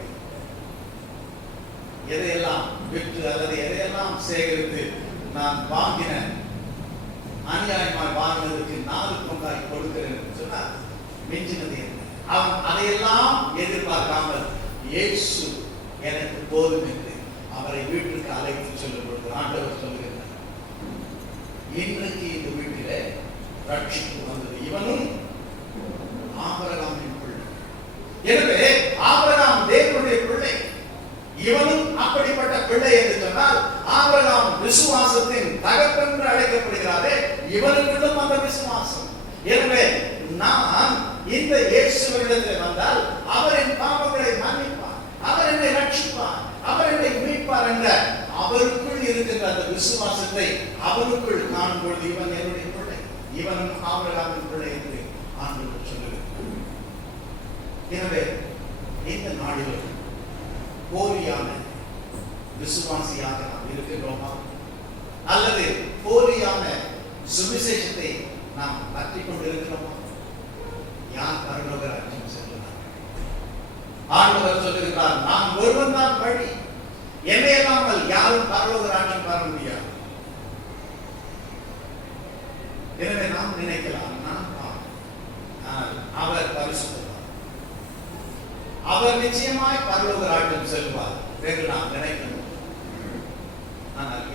எதையெல்லாம் விற்று அல்லது எதையெல்லாம் சேகரித்து நான் வாங்கின அநியாயமாய் வாங்கினதுக்கு 4 பங்காய் கொடுக்கிறேன் என்று சொன்னால் மிஞ்சினது என்ன? அவன் அதையெல்லாம் எதிர்பார்க்காமல் இயேசு எனக்கு போதும் என்று அவரை வீட்டுக்கு அழைத்து சொல்லும் பொழுது ஆண்டவர் சொல்லுகிறார், இன்றைக்கு இந்த வீட்டிலே ரட்சிப்பு வந்தது. இவனும் ஆபிரகாமின் பிள்ளை. எனவே ஆபிரகாம் தேவனுடைய பிள்ளை, இவனும் அப்படிப்பட்ட பிள்ளை என்று சொன்னால் ஆபிரகாம் விசுவாசத்தின் தகப்பன் என்று அழைக்கப்படுகிறாரே, இவனுக்குள்ளும் அந்த விசுவாசம். எனவே நான் இந்த இயேசுவினிடத்தில் வந்தால் அவர் என் பாவங்களை மன்னிப்பார், அவர் என்னை ரட்சிப்பார், அவர் என்னை மீட்பார் என்ற அவருக்குள் இருக்கின்ற அந்த விசுவாசத்தை அவருக்குள் காணும் பொழுது இவன் என்னுடைய பிள்ளை, இவனும் ஆபிரகாமின் பிள்ளை என்று ஆண்டவர் சொல்லுகிறார். எனவே இந்த நாளில் போலியான விசுவாசியாக நாம் இருக்கின்றோமா, அல்லது போலியான சுவிசேஷத்தை நாம் பற்றிக் கொண்டிருக்கிறோமா? யார் பரலோக ராஜ்யம் செல்கிறார்? ஆண்டவர் சொல்லுகிறார், நான் ஒருவன் தான் வழி, என்னை இல்லாமல் யாரும் பரலோக ராஜ்யம் வர முடியாது. எனவே நாம் நினைக்கலாம், அவர் பரிசுத்தர், அவர் நிச்சயமாய் பரலோக ராஜ்யம் செல்வார் என்று நாம் நினைக்கணும். ஆனால்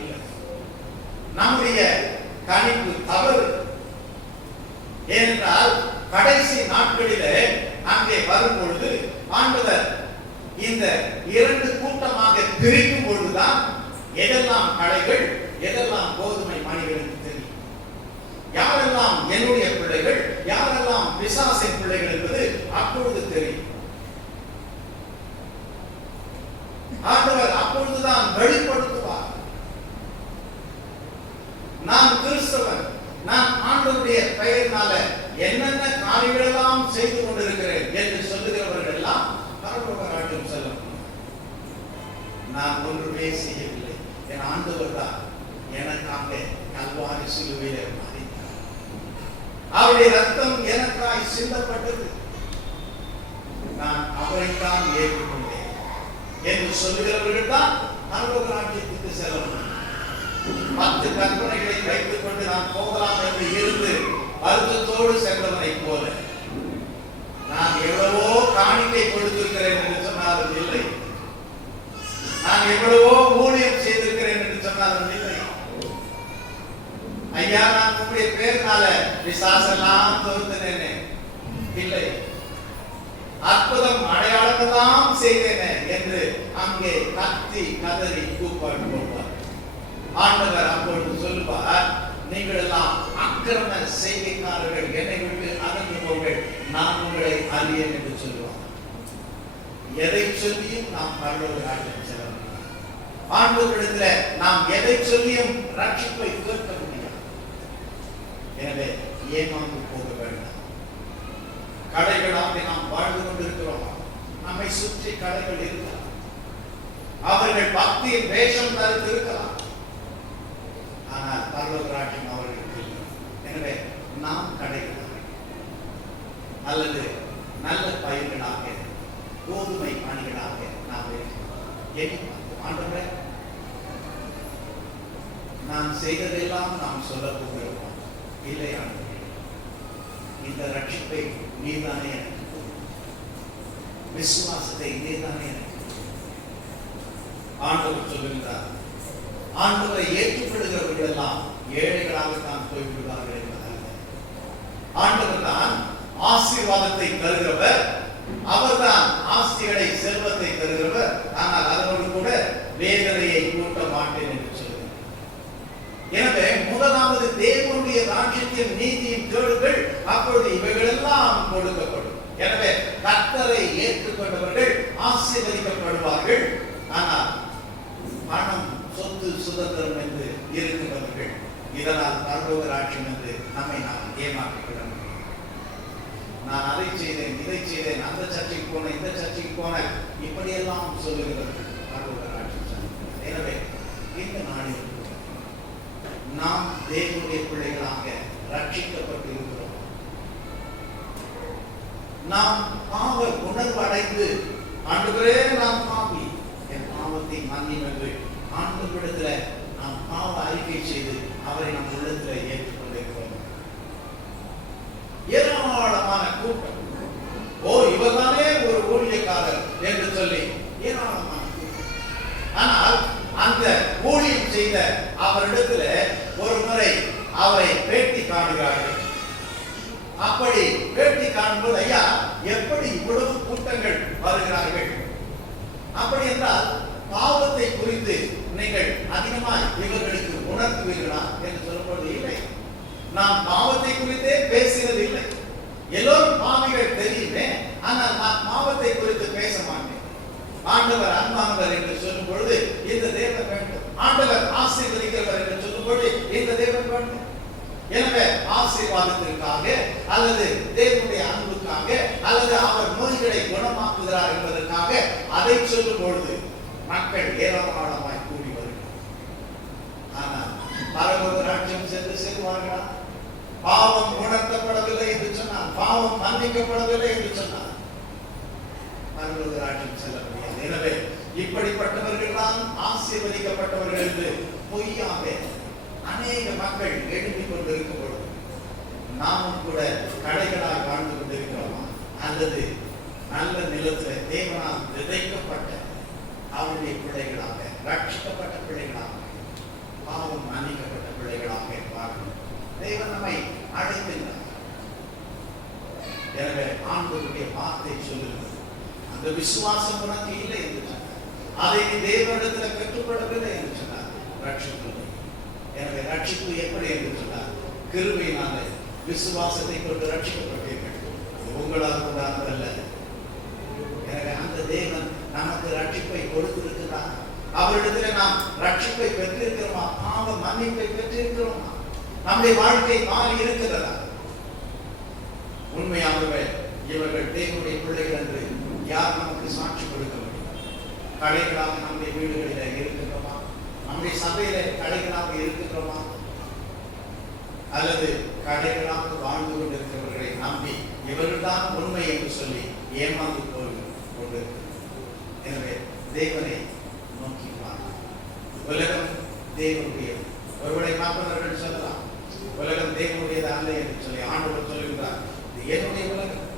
எதெல்லாம் களைகள், எதெல்லாம் கோதுமை மணிகளுக்கு தெரியும். யாரெல்லாம் என்னுடைய பிள்ளைகள், யாரெல்லாம் பிசாசின் பிள்ளைகள் என்பது அப்பொழுது தெரியும். ஆண்டவர் அப்பொழுதுதான் வெளிப்படுத்துவார். நான் கிறிஸ்தவன், நான் ஆண்டவருடைய பெயரினால என்னென்ன காரியங்கள் எல்லாம் செய்து கொண்டிருக்கிறேன் என்று சொல்லுகிறவர்கள் எல்லாம் பரலோக ராஜ்யம் செல்ல முடியும். நான் ஒன்றுமே செய்யவில்லை, என் ஆண்டவர் தான் எனக்காக கல்வாரி சிலுவையிலே மரித்தார், அவருடைய ரத்தம் எனக்காய் சிந்தப்பட்டது, நான் அவரைத்தான் ஏற்றுக்கொண்டேன் என்று சொல்லுகிறவர்கள் தான் பரலோக ராஜ்யத்துக்கு செல்ல முடியும். 10 கற்பனைகளை வைத்துக் கொண்டு நான் போகலாம் என்று இருந்து வருத்தத்தோடு சென்றவனை போல, நான் எவ்வளவோ காணிக்கை கொடுத்திருக்கிறேன் என்று சொன்னாலும் இல்லை, நான் எவ்வளவோ ஊழியம் செய்திருக்கிறேன் என்று சொன்னாலும் இல்லை, ஐயா நான் உங்களுடைய பேர்னால பிசாசெல்லாம் தோர்த்தனேனே, இல்லை, அற்புதம் அடையாளமெல்லாம் செய்தேனே என்று அங்கே கத்தி கதறி கூப்பாடு போவார். ஆண்டவர் அப்பொழுது சொல்லுவார், நீங்கள் எல்லாம் அக்கிரம செய்கைக்காரர்கள், என்னை விட்டு அகன்று போங்கள், நான் உங்களை அறியேன் என்று சொல்லுவார். எதை சொல்லியும் நாம் பரலோக ராஜ்யம் செல்ல முடியும். ஆண்டவரிடத்தில் நாம் எதை சொல்லியும் ரட்சிப்பை கேட்க முடியாது. எனவே ஏமாந்து போக வேண்டாம். கடைகளாக நாம் வாழ்ந்து கொண்டிருக்கிறோம், நம்மை சுற்றி கடைகள் இருக்கலாம், அவர்கள் பக்தியின் வேஷம் தரித்து இருக்கலாம், ஆனால் பரலோக ராஜ்யம் அவர்களுக்கு இல்லை. எனவே நாம் கடைகளாக அல்லது நல்ல பயிர்களாக கோதுமை மணிகளாக நாம் இருக்கிறோம். ஆண்டவரே, நான் செய்ததெல்லாம் நாம் சொல்ல போகிறோம், இல்லை ஆண்டவரே, இந்த ரட்சிப்பை நீதானே எனக்கு கொடு, விசுவாசத்தை நீதானே எனக்கு. ஆண்டவர் சொல்லுகிறார், ஆண்டவரை ஏற்றுக்கொள்கிறவர்கள் எல்லாம் ஏழைகளாகத்தான் போய்விடுவார்கள் என்பதல்ல. ஆண்டவர் தான் ஆசீர்வாதத்தை தருகிறவர், அவர்தான் ஆஸ்திகளை செல்வத்தை தருகிறவர், ஆனால் அதனோடு கூட வேதனையை கூட்ட மாட்டேன் என்று சொல்லுகிறார். எனவே முதலாவது தேவனுடைய ராஜ்யத்தின் நீதியின் தேடுகள், அப்பொழுது இவைகள் எல்லாம் கொடுக்கப்படும். எனவே கர்த்தரை ஏற்றுக்கொண்டவர்கள் ஆசீர்வதிக்கப்படுவார்கள். ஆனால் பணம், சொத்து, சுதந்திரம் என்று இருக்கின்றவர்கள் இதனால் பரலோக ராஜ்யம் என்று நம்மை நாம் ஏமாற்றிவிட முடியும். நான் அதை செய்தேன், இதை செய்தேன், அந்த சர்ச்சைக்கு போனேன், இந்த சர்ச்சைக்கு போனேன், இப்படியெல்லாம் சொல்லுகிறவர்கள் பரலோக ராஜ்யம். எனவே இந்த நாளில் நாம் தேவனுடைய பிள்ளைகளாக ரட்சிக்கப்பட்டு இருக்கிறோம். நாம் பாவ உணர்வு அடைந்து, ஆண்டவரே நான் பாவி, என் பாவத்தை மன்னியும் என்று ஆண்டவரிடத்தில் நாம் பாவ அறிக்கை செய்து அவரை நம் உள்ளத்தில் ஏற்றுக்கொண்டிருக்கிறோம். ஏராளமான கூட்டம், ஓ இவர்தானே ஒரு ஊழியக்காரர் என்று சொல்லி ஏராளமான கூட்டம். ஆனால் அந்த ஊழியம் செய்த அவரிடத்துல ஒரு முறை அவரை பேட்டி காணுகிறார்கள். அப்படி பேட்டி காணும்போது, ஐயா எப்படி இவ்வளவு கூட்டங்கள் வருகிறார்கள்? அப்படி என்றால் பாவத்தை குறித்து நீங்கள் அதிகமாய் இவர்களுக்கு உணர்த்துவீர்களா என்று சொல்லப்படுவது இல்லை. நாம் பாவத்தை குறித்தே பேசினது இல்லை. எல்லோரும் பாவிகள் தெரியுமே, ஆனால் நான் பாவத்தை குறித்து பேச மாட்டேன். ஆண்டவர் அன்பானவர் என்று சொல்லும் பொழுது இந்த தேவன் வேண்டும், ஆண்டவர் ஆசீர்வதிக்கிறவர் என்று சொல்லும் பொழுது இந்த தேவன் வேண்டும். எனவே ஆசீர்வாதத்திற்காக அல்லது தேவனுடைய அன்புக்காக அல்லது அவர் நோய்களை குணமாக்குகிறார் என்பதற்காக அதை சொல்லும் பொழுது மக்கள் ஏராளமாய் கூடி வருகிறார். ஆனால் பரலோக ராஜ்யம் சென்று சேருவார்களா? பாவம் உணர்த்தப்படவில்லை என்று சொன்னார், பாவம் மன்னிக்கப்படவில்லை என்று சொன்னார், பரலோக ராஜ்யம் செல்ல முடியாது. எனவே இப்படிப்பட்டவர்கள் தான் ஆசீர்வதிக்கப்பட்டவர்கள் என்று பொய்யாக அநேக மக்கள் எழுதிக் கொண்டிருக்கும் பொழுது நாமும் கூட கடைகளாய் வாழ்ந்து கொண்டிருக்கிறோமா? அல்லது நல்ல நிலத்தில் தேவனால் விதைக்கப்பட்ட அவருடைய பிள்ளைகளாக, ரட்சிக்கப்பட்ட பிள்ளைகளாக, பாவம் மன்னிக்கப்பட்ட பிள்ளைகளாக வாழணும். தேவன் நம்மை அழைக்கின்றார். எனவே ஆண்டவருடைய வார்த்தை சொல்லுகிறது, அந்த விசுவாசம் உனக்கு இல்லை என்று சொன்னார், அதை நீ தேவனிடத்தில் கற்றுக்கொள்ளவில்லை என்று சொன்னார். ரட்சிப்பு இல்லை. எனவே ரட்சிப்பு எப்படி என்று சொன்னார், கிருபையினால விசுவாசத்தை கொண்டு ரட்சிக்கப்பட்டீர்கள், அது உங்களால் உண்டானதல்ல. எனவே அந்த தேவன் நமக்கு ரட்சிப்பை கொடுத்திருக்கிறார். அவரிடத்தில் நாம் ரட்சிப்பை பெற்றிருக்கிறோமா, பாவ மன்னிப்பை பெற்றிருக்கிறோமா, நம்முடைய வாழ்க்கை மாறி இருக்கிறதா? உண்மையாகவே இவர்கள் தேவனுடைய பிள்ளைகள் என்று யார் நமக்கு சாட்சி கொடுக்க முடியும்? கடைகளாக நம்முடைய வீடுகளில் இருக்கின்றோமா, நம்முடைய சபையில கடைகளாக இருக்கின்றோமா, அல்லது கடைகளாக வாழ்ந்து கொண்டிருக்கிறவர்களை நம்பி இவர்கள்தான் உண்மை என்று சொல்லி ஏமாந்து போய் கொண்டு? எனவே தேவனை நோக்கி உலகம் தேவனுடையது. ஒருவரை பார்ப்பவர்கள் சொல்லலாம், உலகம் தேவனுடையது அல்ல என்று சொல்லி ஆண்டவர் சொல்லுகிறார், இது என்னுடைய உலகம்,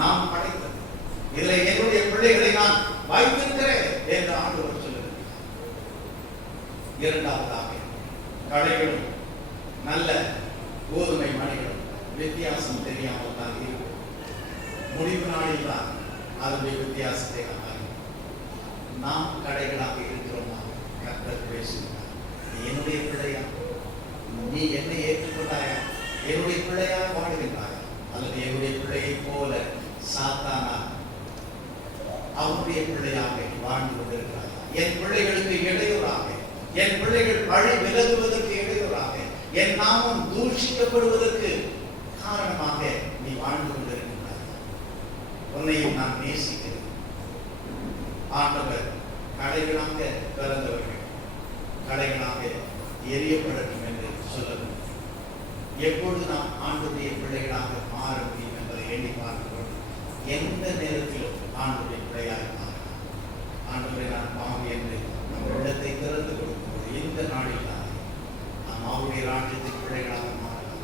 நாம் படைத்தது, இதில் என்னுடைய பிள்ளைகளை நான் வைத்திருக்கிறேன் என்று ஆண்டவர் சொல்லுகிறார். இரண்டாவதாக, கடைகளும் நல்ல கோதுமை மணிகளும் வித்தியாசம் தெரியாமல் தான் இருக்கும். முடிவு நாளில் தான் அதனுடைய வித்தியாசத்தை நாம் கடைகளாக இருக்கிறோமா? கர்த்தர் பேசுகிறார், நீ என்னுடைய பிள்ளையா, நீ என்னை ஏற்றுக்கொண்டாயா, என்னுடைய பிள்ளையாக வாழுகின்றாயா, அல்லது என்னுடைய பிள்ளையை போல சாத்தானா அவனுடைய பிள்ளையாக வாழ்ந்து கொண்டிருக்கிறாயா? என் பிள்ளைகளுக்கு இடையூறாக, என் பிள்ளைகள் வழி விலகுவதற்கு இடையூறாக, என் நாமம் தூஷிக்கப்படுவதற்கு காரணமாக நீ வாழ்ந்து கொண்டிருக்கிறாய். உன்னையும் நான் நேசிக்கிறேன். ஆண்டவர் கடைகளாக பிறந்தவர்கள் கடைகளாக எரியப்படட்டும் என்று சொல்லவும், எப்பொழுது நாம் ஆண்டுடைய பிள்ளைகளாக மாற முடியும் என்பதை எண்ணி பார்க்கிறோம். எந்த நேரத்திலும் ஆண்டுடைய பிள்ளையாக மாறலாம். ஆண்டவரை நான் பாவி என்று நம் உள்ளத்தை திறந்து கொடுக்கும்போது எந்த நாளில் நாம் அவருடைய ராஜ்யத்தின் பிள்ளைகளாக மாறலாம்.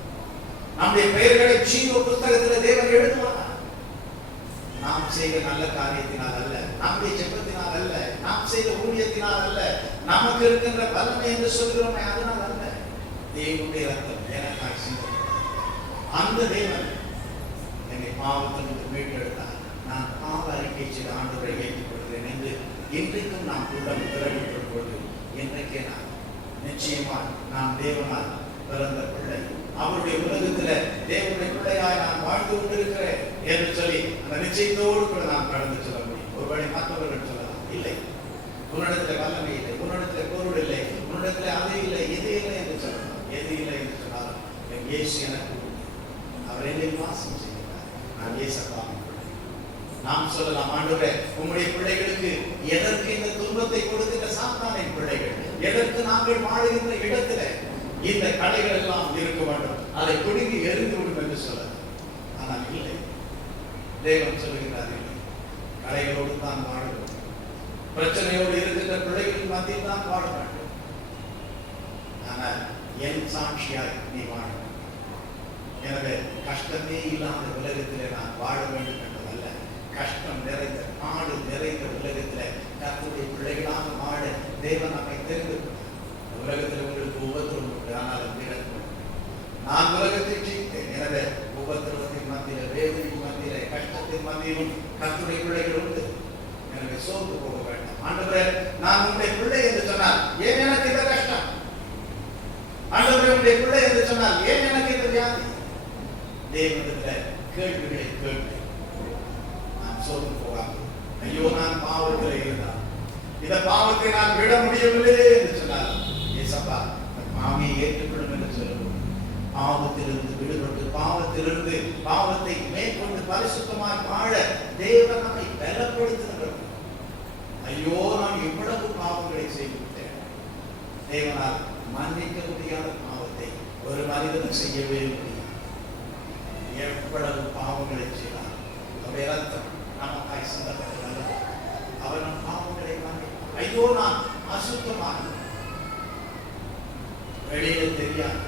நம்முடைய பெயர்களை ஜீவ புத்தகத்தில் தேவன் எழுதுவார். நாம் செய்த நல்ல காரியத்தினால் அல்ல, நம்முடைய ஜெபத்தினால் அல்ல, நாம் செய்த ஊழியத்தினால் அல்ல, நமக்கு இருக்கின்ற பலனை என்று சொல்கிறோமே அதனால் அல்ல. தேவனுடைய ரத்தம் எனக்காக சிந்தப்பட்டது. அந்த தேவன் என்னை பாவத்திலிருந்து மீட்டெடுத்தார். நான் பாவ அறிக்கை செய்த ஆண்டவரை ஏற்றுக் கொள்கிறேன் என்று இன்றைக்கும் நாம் உள்ளம் திறமைப்பட்ட பொழுது, இன்றைக்கே நான் நிச்சயமா நான் தேவனால் பிறந்த பிள்ளை, அவருடைய உலகத்துல தேவனுடைய பிள்ளையாய் நான் வாழ்ந்து கொண்டிருக்கிறேன் என்று சொல்லி அந்த நிச்சயத்தோடு கூட நாம் கடந்து சொல்ல முடியும். ஒருவேளை மற்றவர்கள் சொல்லலாம், இல்லை உன்னிடத்துல வல்லமை இல்லை, உன்னிடத்துல பொருள் இல்லை, உன்னிடத்துல அது இல்லை, இது இல்லை என்று சொல்லலாம். எது இல்லை என்று சொன்னாலும் என் இயேசு எனக்கு அவர் என்னை வாசம் செய்கிறார், நான் இயேசுவாக. நாம் சொல்லலாம், ஆண்டவரே உம்முடைய பிள்ளைகளுக்கு எதற்கு இந்த துன்பத்தை கொடுக்கின்ற சாத்தானின் பிள்ளைகள், எதற்கு நாங்கள் வாழுகின்ற இடத்துல இந்த கடைகள் எல்லாம் இருக்க வேண்டும், அதை குடுங்கி எரிந்து விடும் என்று சொல்லலாம். ஆனால் இல்லை, தேவன் சொல்லுகிறார், இல்லை, கடைகளோடு தான் வாழ வேண்டும், பிரச்சனையோடு இருக்கின்ற பிள்ளைகளின் மத்தியில் தான் வாழ வேண்டும். ஆனால் என் சாட்சியாய் நீ வாழ வேண்டும். எனவே கஷ்டமே இல்லாத உலகத்திலே நான் வாழ வேண்டும் என்பதல்ல, கஷ்டம் நிறைந்த பாடு நிறைந்த உலகத்திலே கர்த்தருடைய பிள்ளைகளாக வாழ தேவன் நம்மை தெரிந்து கொண்டார். உலகத்தில் உங்களுக்கு உபத்திரவம் உண்டு, ஆனால் நான் உலகத்தை ஜெயித்தேன். எனவே உபத்திரவத்தின் மத்தியில, வேதனையின் மத்தியில, கஷ்டத்தின் மத்தியிலும் கர்த்தருடைய பிள்ளைகள் உண்டு. எனவே சோர்ந்து போக வேண்டாம். ஆண்டவரே நான் உங்களுடைய பிள்ளை என்று சொன்னால் ஏன் எனக்கு இந்த கஷ்டம்? ஆண்டவரே உங்களுடைய பிள்ளை என்று சொன்னால் ஏன் எனக்கு இந்த வியாதி? தேவனிடத்தில் கேள்விகளை கேட்டு நான் சோர்ந்து போகாமல், ஐயோ நான் பாவத்தில் இருந்தால் இந்த பாவத்தை நான் விட முடியவில்லை என்று சொன்னால், ஏசப்பா பாவியை ஏற்றுக்கொள்ளும் என்று சொல்லுவோம். பாவத்திலிருந்து விடுபட்டு பாவத்திலிருந்து பாவத்தை மேற்கொண்டு பரிசுத்தமாய் வாழ தேவன் நம்மை பலப்படுத்துகின்றார். ஐயோ நான் எவ்வளவு பாவங்களை செய்துவிட்டேன், தேவனால் மன்னிக்க முடியாத பாவத்தை ஒரு மனிதனும் செய்யவே முடியாது. எவ்வளவு பாவங்களை செய்தார், அவருடைய ரத்தம் நமக்காய் சிந்தப்பட்டது, அவர் நம் பாவங்களை மன்னிப்பார். ஐயோ நான் அசுத்தமான, வெளியில தெரியாது,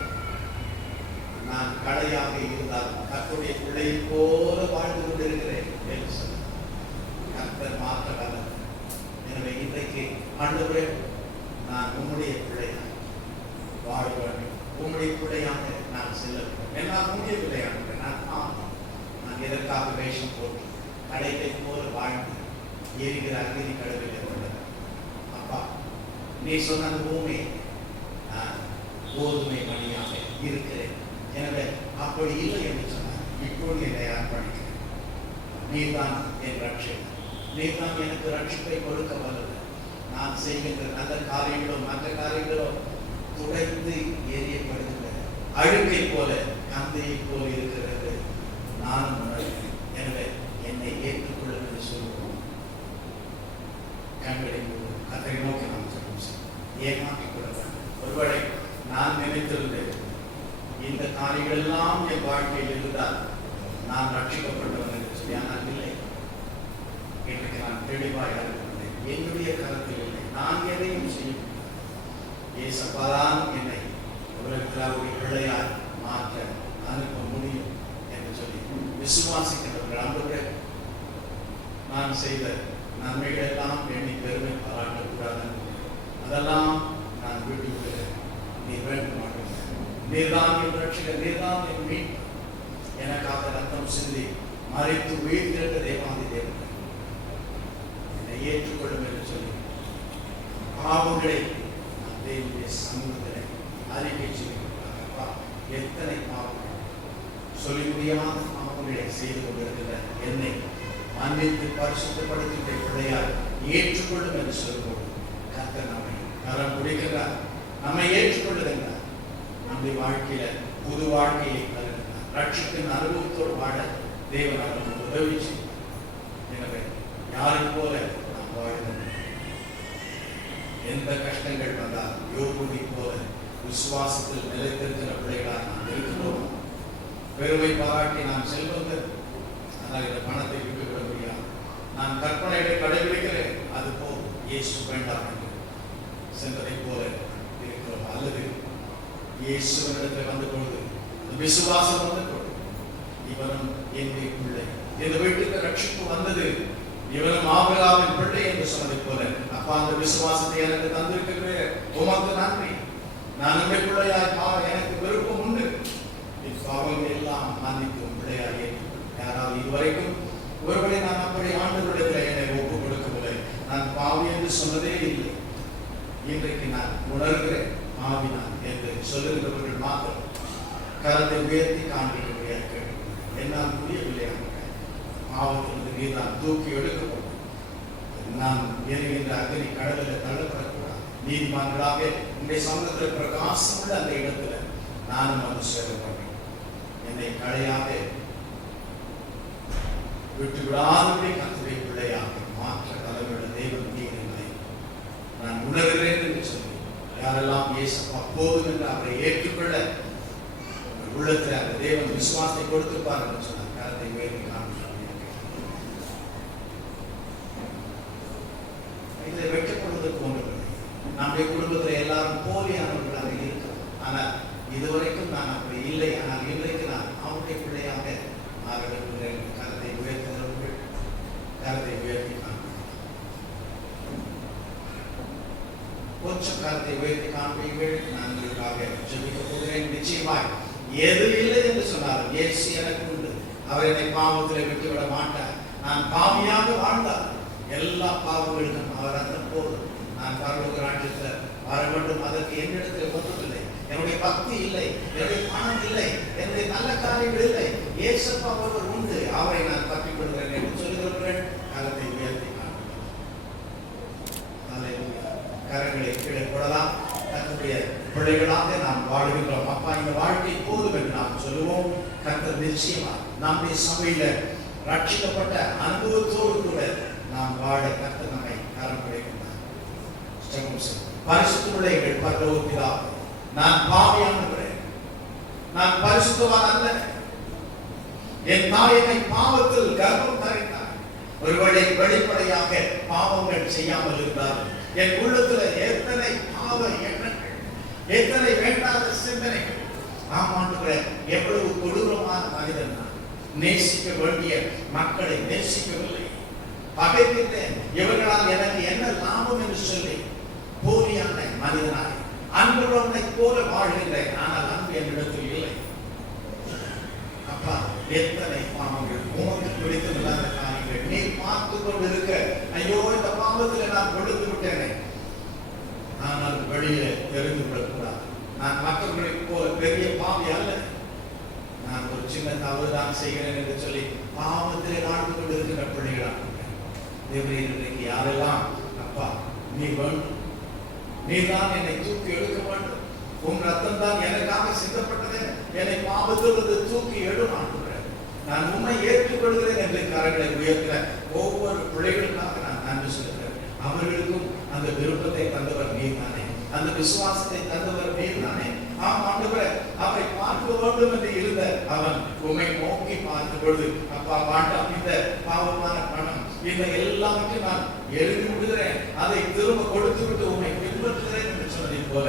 நான் கடையாக இருந்தால் கர்த்தருடைய பிள்ளையை போல வாழ்ந்து கொண்டிருக்கிறேன் என்று சொல்ல கர்த்தர் மாற்ற வல்லவர். எனவே இன்றைக்கு ஆண்டவரே நான் உம்முடைய பிள்ளையாக வாழ வேண்டும், உம்முடைய பிள்ளையாக நான் செல்ல வேண்டும். என்னால் முடியவில்லை ஆண்டவரே, நான் எதற்காக வேஷம் போட்டு கடைகளை போல வாழ்ந்து எரிகிற அக்னி கடவுளை கொண்டது. அப்பா நீ சொன்ன அந்த பூமி நான் கோதுமை மணியாக இருக்கிறேன். எனவே அப்படி இல்லை என்று சொன்னார். இப்பொழுது என்னை அர்ப்பணிக்கிறேன். நீர்தான் என் ரட்சகர். நீர்தான் எனக்கு ரட்சிப்பை கொடுக்க வல்லது. நான் செய்கின்ற நல்ல காரியங்களோ மற்ற காரியங்களோ துடைத்து எரியப்படுகின்ற அழுக்கை போல கந்தையை போல இருக்கிறது. நான் உணர்கிறேன். எனவே என்னை ஏற்றுக்கொள்ளும் என்று சொல்லுவோம். கண்களை கத்தரை நோக்கி நாம் சொல்லுவோம். ஏமாற்றிக் கொள்ள வேண்டும். ஒருவேளை நான் நினைத்திருந்தேன் இந்த காரியங்கள் எல்லாம் என் வாழ்க்கையில் இருந்தால் நான் ரட்சிக்கப்பட்டவன் என்று சொல்லி. ஆனால் இல்லை. இன்றைக்கு நான் தெளிவாக இருக்கிறேன். என்னுடைய கருத்தில் இல்லை. நான் எதையும் செய்ய ஏசப்பாதான் என்னை உலகத்தில் அவருடைய பிள்ளையாய் மாற்ற அனுப்ப முடியும் என்று சொல்லி விசுவாசிக்கிறவர்கள் அன்புகள் நான் செய்த நன்மைகள் எல்லாம் எண்ணி பெருமை பாராட்டக்கூடாது. அதெல்லாம் நான் விட்டு விடுகிறேன். நீ வேண்டும் மாட்டேன். நீர்தான் என் ரட்சகர். நீர்தான் என் மீட்பர். எனக்காக ரத்தம் சிந்தி மறைத்து உயிர்த்திருந்த தேவாதி தேவன் என்னை ஏற்றுக்கொள்ளும் என்று சொல்லி பாவங்களை தேவனுடைய சமூகத்திலே அறிக்கை செய்கிறார். எத்தனை பாவங்கள் சொல்லி முடியாத பாவங்களை செய்து கொண்டிருக்கிற என்னை மன்னித்து பரிசுத்தப்படுத்துகிற பிள்ளையார் ஏற்றுக்கொள்ளும் என்று சொல்லும்போது கர்த்தர் நம்மை கரம் பிடிக்கிறார். நம்மை ஏற்றுக்கொள்ளுகின்றார். நம்முடைய வாழ்க்கையில புது வாழ்க்கையை தருகிறார். ரட்சிப்பின் அனுபவத்தோடு வாழ தேவன் அவர்களுக்கு உதவி செய்கிறார். எனவே யாரை போல நாம் வாழ்கிறோம். எந்த கஷ்டங்கள் வந்தால் யோபுவை போல விசுவாசத்தில் நிலைத்திருக்கிற பிள்ளைகளாக நாம் இருக்கிறோம். பெருமை பாராட்டி நாம் செல்வங்கள், ஆனால் இந்த பணத்தை விட்டுவிட முடியாது. நான் கற்பனைகளை கடைபிடிக்கிறேன், அது போல் இயேசு வேண்டாம் என்று சென்றதை போல இருக்கிறோம். அல்லது இயேசுவிடத்தில் வந்த பொழுது விசுவாசம் வந்த பொழுது இவனும் என்னுடைய பிள்ளை, இந்த வீட்டுக்கு ரட்சிப்பு வந்தது, இவனும் ஆபிரகாமின் பிள்ளை என்று சொன்னதை போல, அப்பா அந்த விசுவாசத்தை எனக்கு தந்திருக்கிற உமக்கு நன்றி. நான் உண்மை பிள்ளையாய் எனக்கு விருப்பம் உண்டு. பாவங்கள் எல்லாம் மன்னிக்கும் பிள்ளையாய் யாராவது இதுவரைக்கும் ஒருவரை நான் அப்படி ஆண்டவரிடத்தில் என்னை ஒப்புக் கொடுக்கவில்லை, நான் பாவி என்று சொன்னதே இல்லை. இன்றைக்கு நான் உணர்கிறேன் பாவி நான் என்று சொல்லுகிறவர்கள் மாத்திரம் கரத்தை உயர்த்தி காண்பிக்க முடியாது. என்னால் முடியவில்லை. பாவத்திலிருந்து நீதான் தூக்கி எடுக்கப்படும். நான் எரிகின்ற அக்னி கடலில் தள்ளப்படக்கூடாது. நீதிமான்களாக உன்னுடைய சமூகத்தில் பிரகாசமுள்ள அந்த இடத்துல நானும் வந்து சேரப்பட்டேன். என்னை களையாக விட்டு விடாதபடி கர்த்தருடைய பிள்ளையாக மாற்ற தலைவருடைய தெய்வம் என்பதை நான் உணர்கிறேன் என்று சொல்லி யாரெல்லாம் இயேசப்பா போதும் என்று அவரை ஏற்றுக்கொள்ள உள்ளத்தில் அந்த தேவன் விசுவாசத்தை கொடுத்துப்பார் என்று சொன்னார். கரத்தை உயர்த்தி காண்பிக்க இதில் வெட்கப்படுவதற்கு ஒன்றுமில்லை. நம்முடைய குடும்பத்தில் எல்லாரும் போலியானவர்களாக இருக்கிறோம். ஆனால் இதுவரைக்கும் நான் அப்படி இல்லை. ஆனால் இன்றைக்கு நான் அவருடைய பிள்ளையாக மாற விரும்புகிறேன். கரத்தை உயர்த்துகிறவர்கள் கரத்தை உயர்த்தி காண்பிக்க கொஞ்சம் கரத்தை உயர்த்தி காண்பீர்கள். நான் உங்களுக்காக ஜெபிக்க போகிறேன். நிச்சயமாய் எது இல்லை என்று சொன்னாலும் இயேசு எனக்கு உண்டு. அவர் என்னை பாவத்தில் விட்டுவிட மாட்டார். நான் பாவியாக வாழ்ந்தார் எல்லா பாவங்களுக்கும் அவர் அந்த போதும். நான் பரலோக ராஜ்யத்தில் வர வேண்டும். அதற்கு என்னிடத்தில் ஒன்றுமில்லை. என்னுடைய பக்தி இல்லை, என்னுடைய பணம் இல்லை, என்னுடைய நல்ல காரியங்கள் இல்லை. இயேசப்பா ஒருவர் உண்டு, அவரை நான் பற்றிக் கொள்கிறேன் என்று சொல்லுகிறவர்கள் கரத்தை உயர்த்தி காண்பிக்கிறேன். கரங்களை கீழே போடலாம். கர்த்தருடைய பிள்ளைகளாக நாம் வாழ்கின்றோம். அப்பா இந்த வாழ்க்கை போதும் என்று நாம் சொல்லுவோம். கர்த்தர் நிச்சயமா நம்முடைய சபையில ரட்சிக்கப்பட்ட அனுபவத்தோடு கூட நாம் வாழ கர்த்தர் நம்மை கரம் பிடிக்கின்றார். பரிசுத்தமுள்ள எங்கள் பரலோக பிதாவே, நான் பாவியானவரே, நான் பரிசுத்தவான் அல்ல. என் தாய் என்னை பாவத்தில் கர்ப்பம் தரித்தார். ஒருவேளை வெளிப்படையாக பாவங்கள் செய்யாமல் இருந்தார்கள். என் உள்ளத்துல எத்தனை பாவ எண்ணங்கள், எத்தனை வேண்டாத சிந்தனைகள். ஆமாண்டுகிற எவ்வளவு கொடூரமான மனிதன் நான். நேசிக்க வேண்டிய மக்களை நேசிக்கவில்லை, பகைக்கின்றேன். இவர்களால் எனக்கு என்ன லாபம் என்று சொல்லி போலியான மனிதனாய் அன்புள்ளவனை போல வாழ்கின்றேன். ஆனால் அன்பு என்னிடத்தில் இல்லை. அப்பா எத்தனை பாவங்கள், உனக்கு பிடித்தமில்லாத காரியங்கள் நீ பார்த்து கொண்டு இருக்க. ஐயோ இந்த பாவத்தில் நான் கொடுத்து விட்டேனே. ஆனால் வெளியே தெரிந்து கொள்ளக்கூடாது. நான் மற்றவர்களைப் போல பெரிய பாவி அல்ல. நான் ஒரு சின்ன தவறுதான் செய்கிறேன் என்று சொல்லி பாவத்திலே வாழ்ந்து கொண்டிருக்கிற பிள்ளைகளாக தேவரே, இன்றைக்கு யாரெல்லாம் அப்பா நீ வேண்டும், நீதான் என்னை தூக்கி எடுக்க வேண்டும், உன் ரத்தம் தான் எனக்காக சிந்தப்பட்டது, என்னை பாவத்திலிருந்து தூக்கி எடும் ஆண்டுகிறேன், நான் உண்மை ஏற்றுக்கொள்கிறேன் என்று கரங்களை உயர்த்தின ஒவ்வொரு பிள்ளைகளுக்காக நான் நன்றி சொல்கிறேன். அவர்களுக்கும் அந்த விருப்பத்தை தந்தவர் நீர் தானே, அந்த விசுவாசத்தை தந்தவர் நீர் தானே. ஆம் ஆண்டவரே, அவரை பார்க்க வேண்டும் என்று இருந்த அவன் உம்மை நோக்கி பார்த்த பொழுது, அப்பா வேண்டாம், இந்த பாவமான பணம் இந்த எல்லாவற்றையும் நான் எழுதி விடுகிறேன், அதை திரும்ப கொடுத்து விட்டு உம்மை பின்பற்றுகிறேன் என்று சொன்னதை போல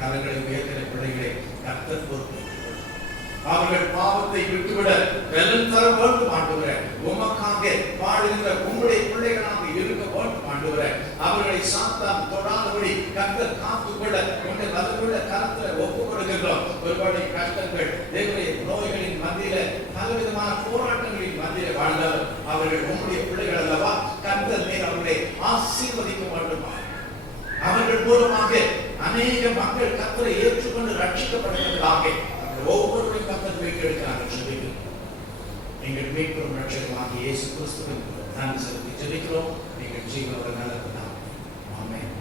கரங்களை உயர்த்தின பிள்ளைகளை கர்த்தர் பொறுப்பு அவர்கள் பாவத்தை விட்டுவிட வெள்ளம் தர வேண்டும் ஆண்டவரே. உமக்காக வாழுகின்ற உம்முடைய பிள்ளைகளாக இருக்க வேண்டும் ஆண்டவரே. அவர்களை சாத்தான் தொடாதபடி கர்த்தர் காத்துக்கொள்ள உன்னை வலுவுள்ள கரத்துல ஒப்புக் கொடுக்கின்றோம். ஒருபடி கஷ்டங்கள் தேவனுடைய நோய்களின் மத்தியில பலவிதமான போராட்டங்களின் மத்தியில வாழ்ந்தாலும் அவர்கள் உம்முடைய பிள்ளைகள் அல்லவா. கர்த்தர் நீர் அவர்களை ஆசீர்வதிக்க வேண்டுமா. அவர்கள் மூலமாக அநேக மக்கள் கர்த்தரை ஏற்றுக்கொண்டு ரட்சிக்கப்படுவதற்காக ஒவ்வொருவரையும் கர்த்தர் மீட்டெடுக்கிறார்கள். ஜெபிக்கிறோம். எங்கள் மீட்பும் ரட்சகருமாகிய இயேசு கிறிஸ்துவின் நன்றி செலுத்தி ஜெபிக்கிறோம். நீங்கள் ஜீவனோட நல்ல ஆமென்.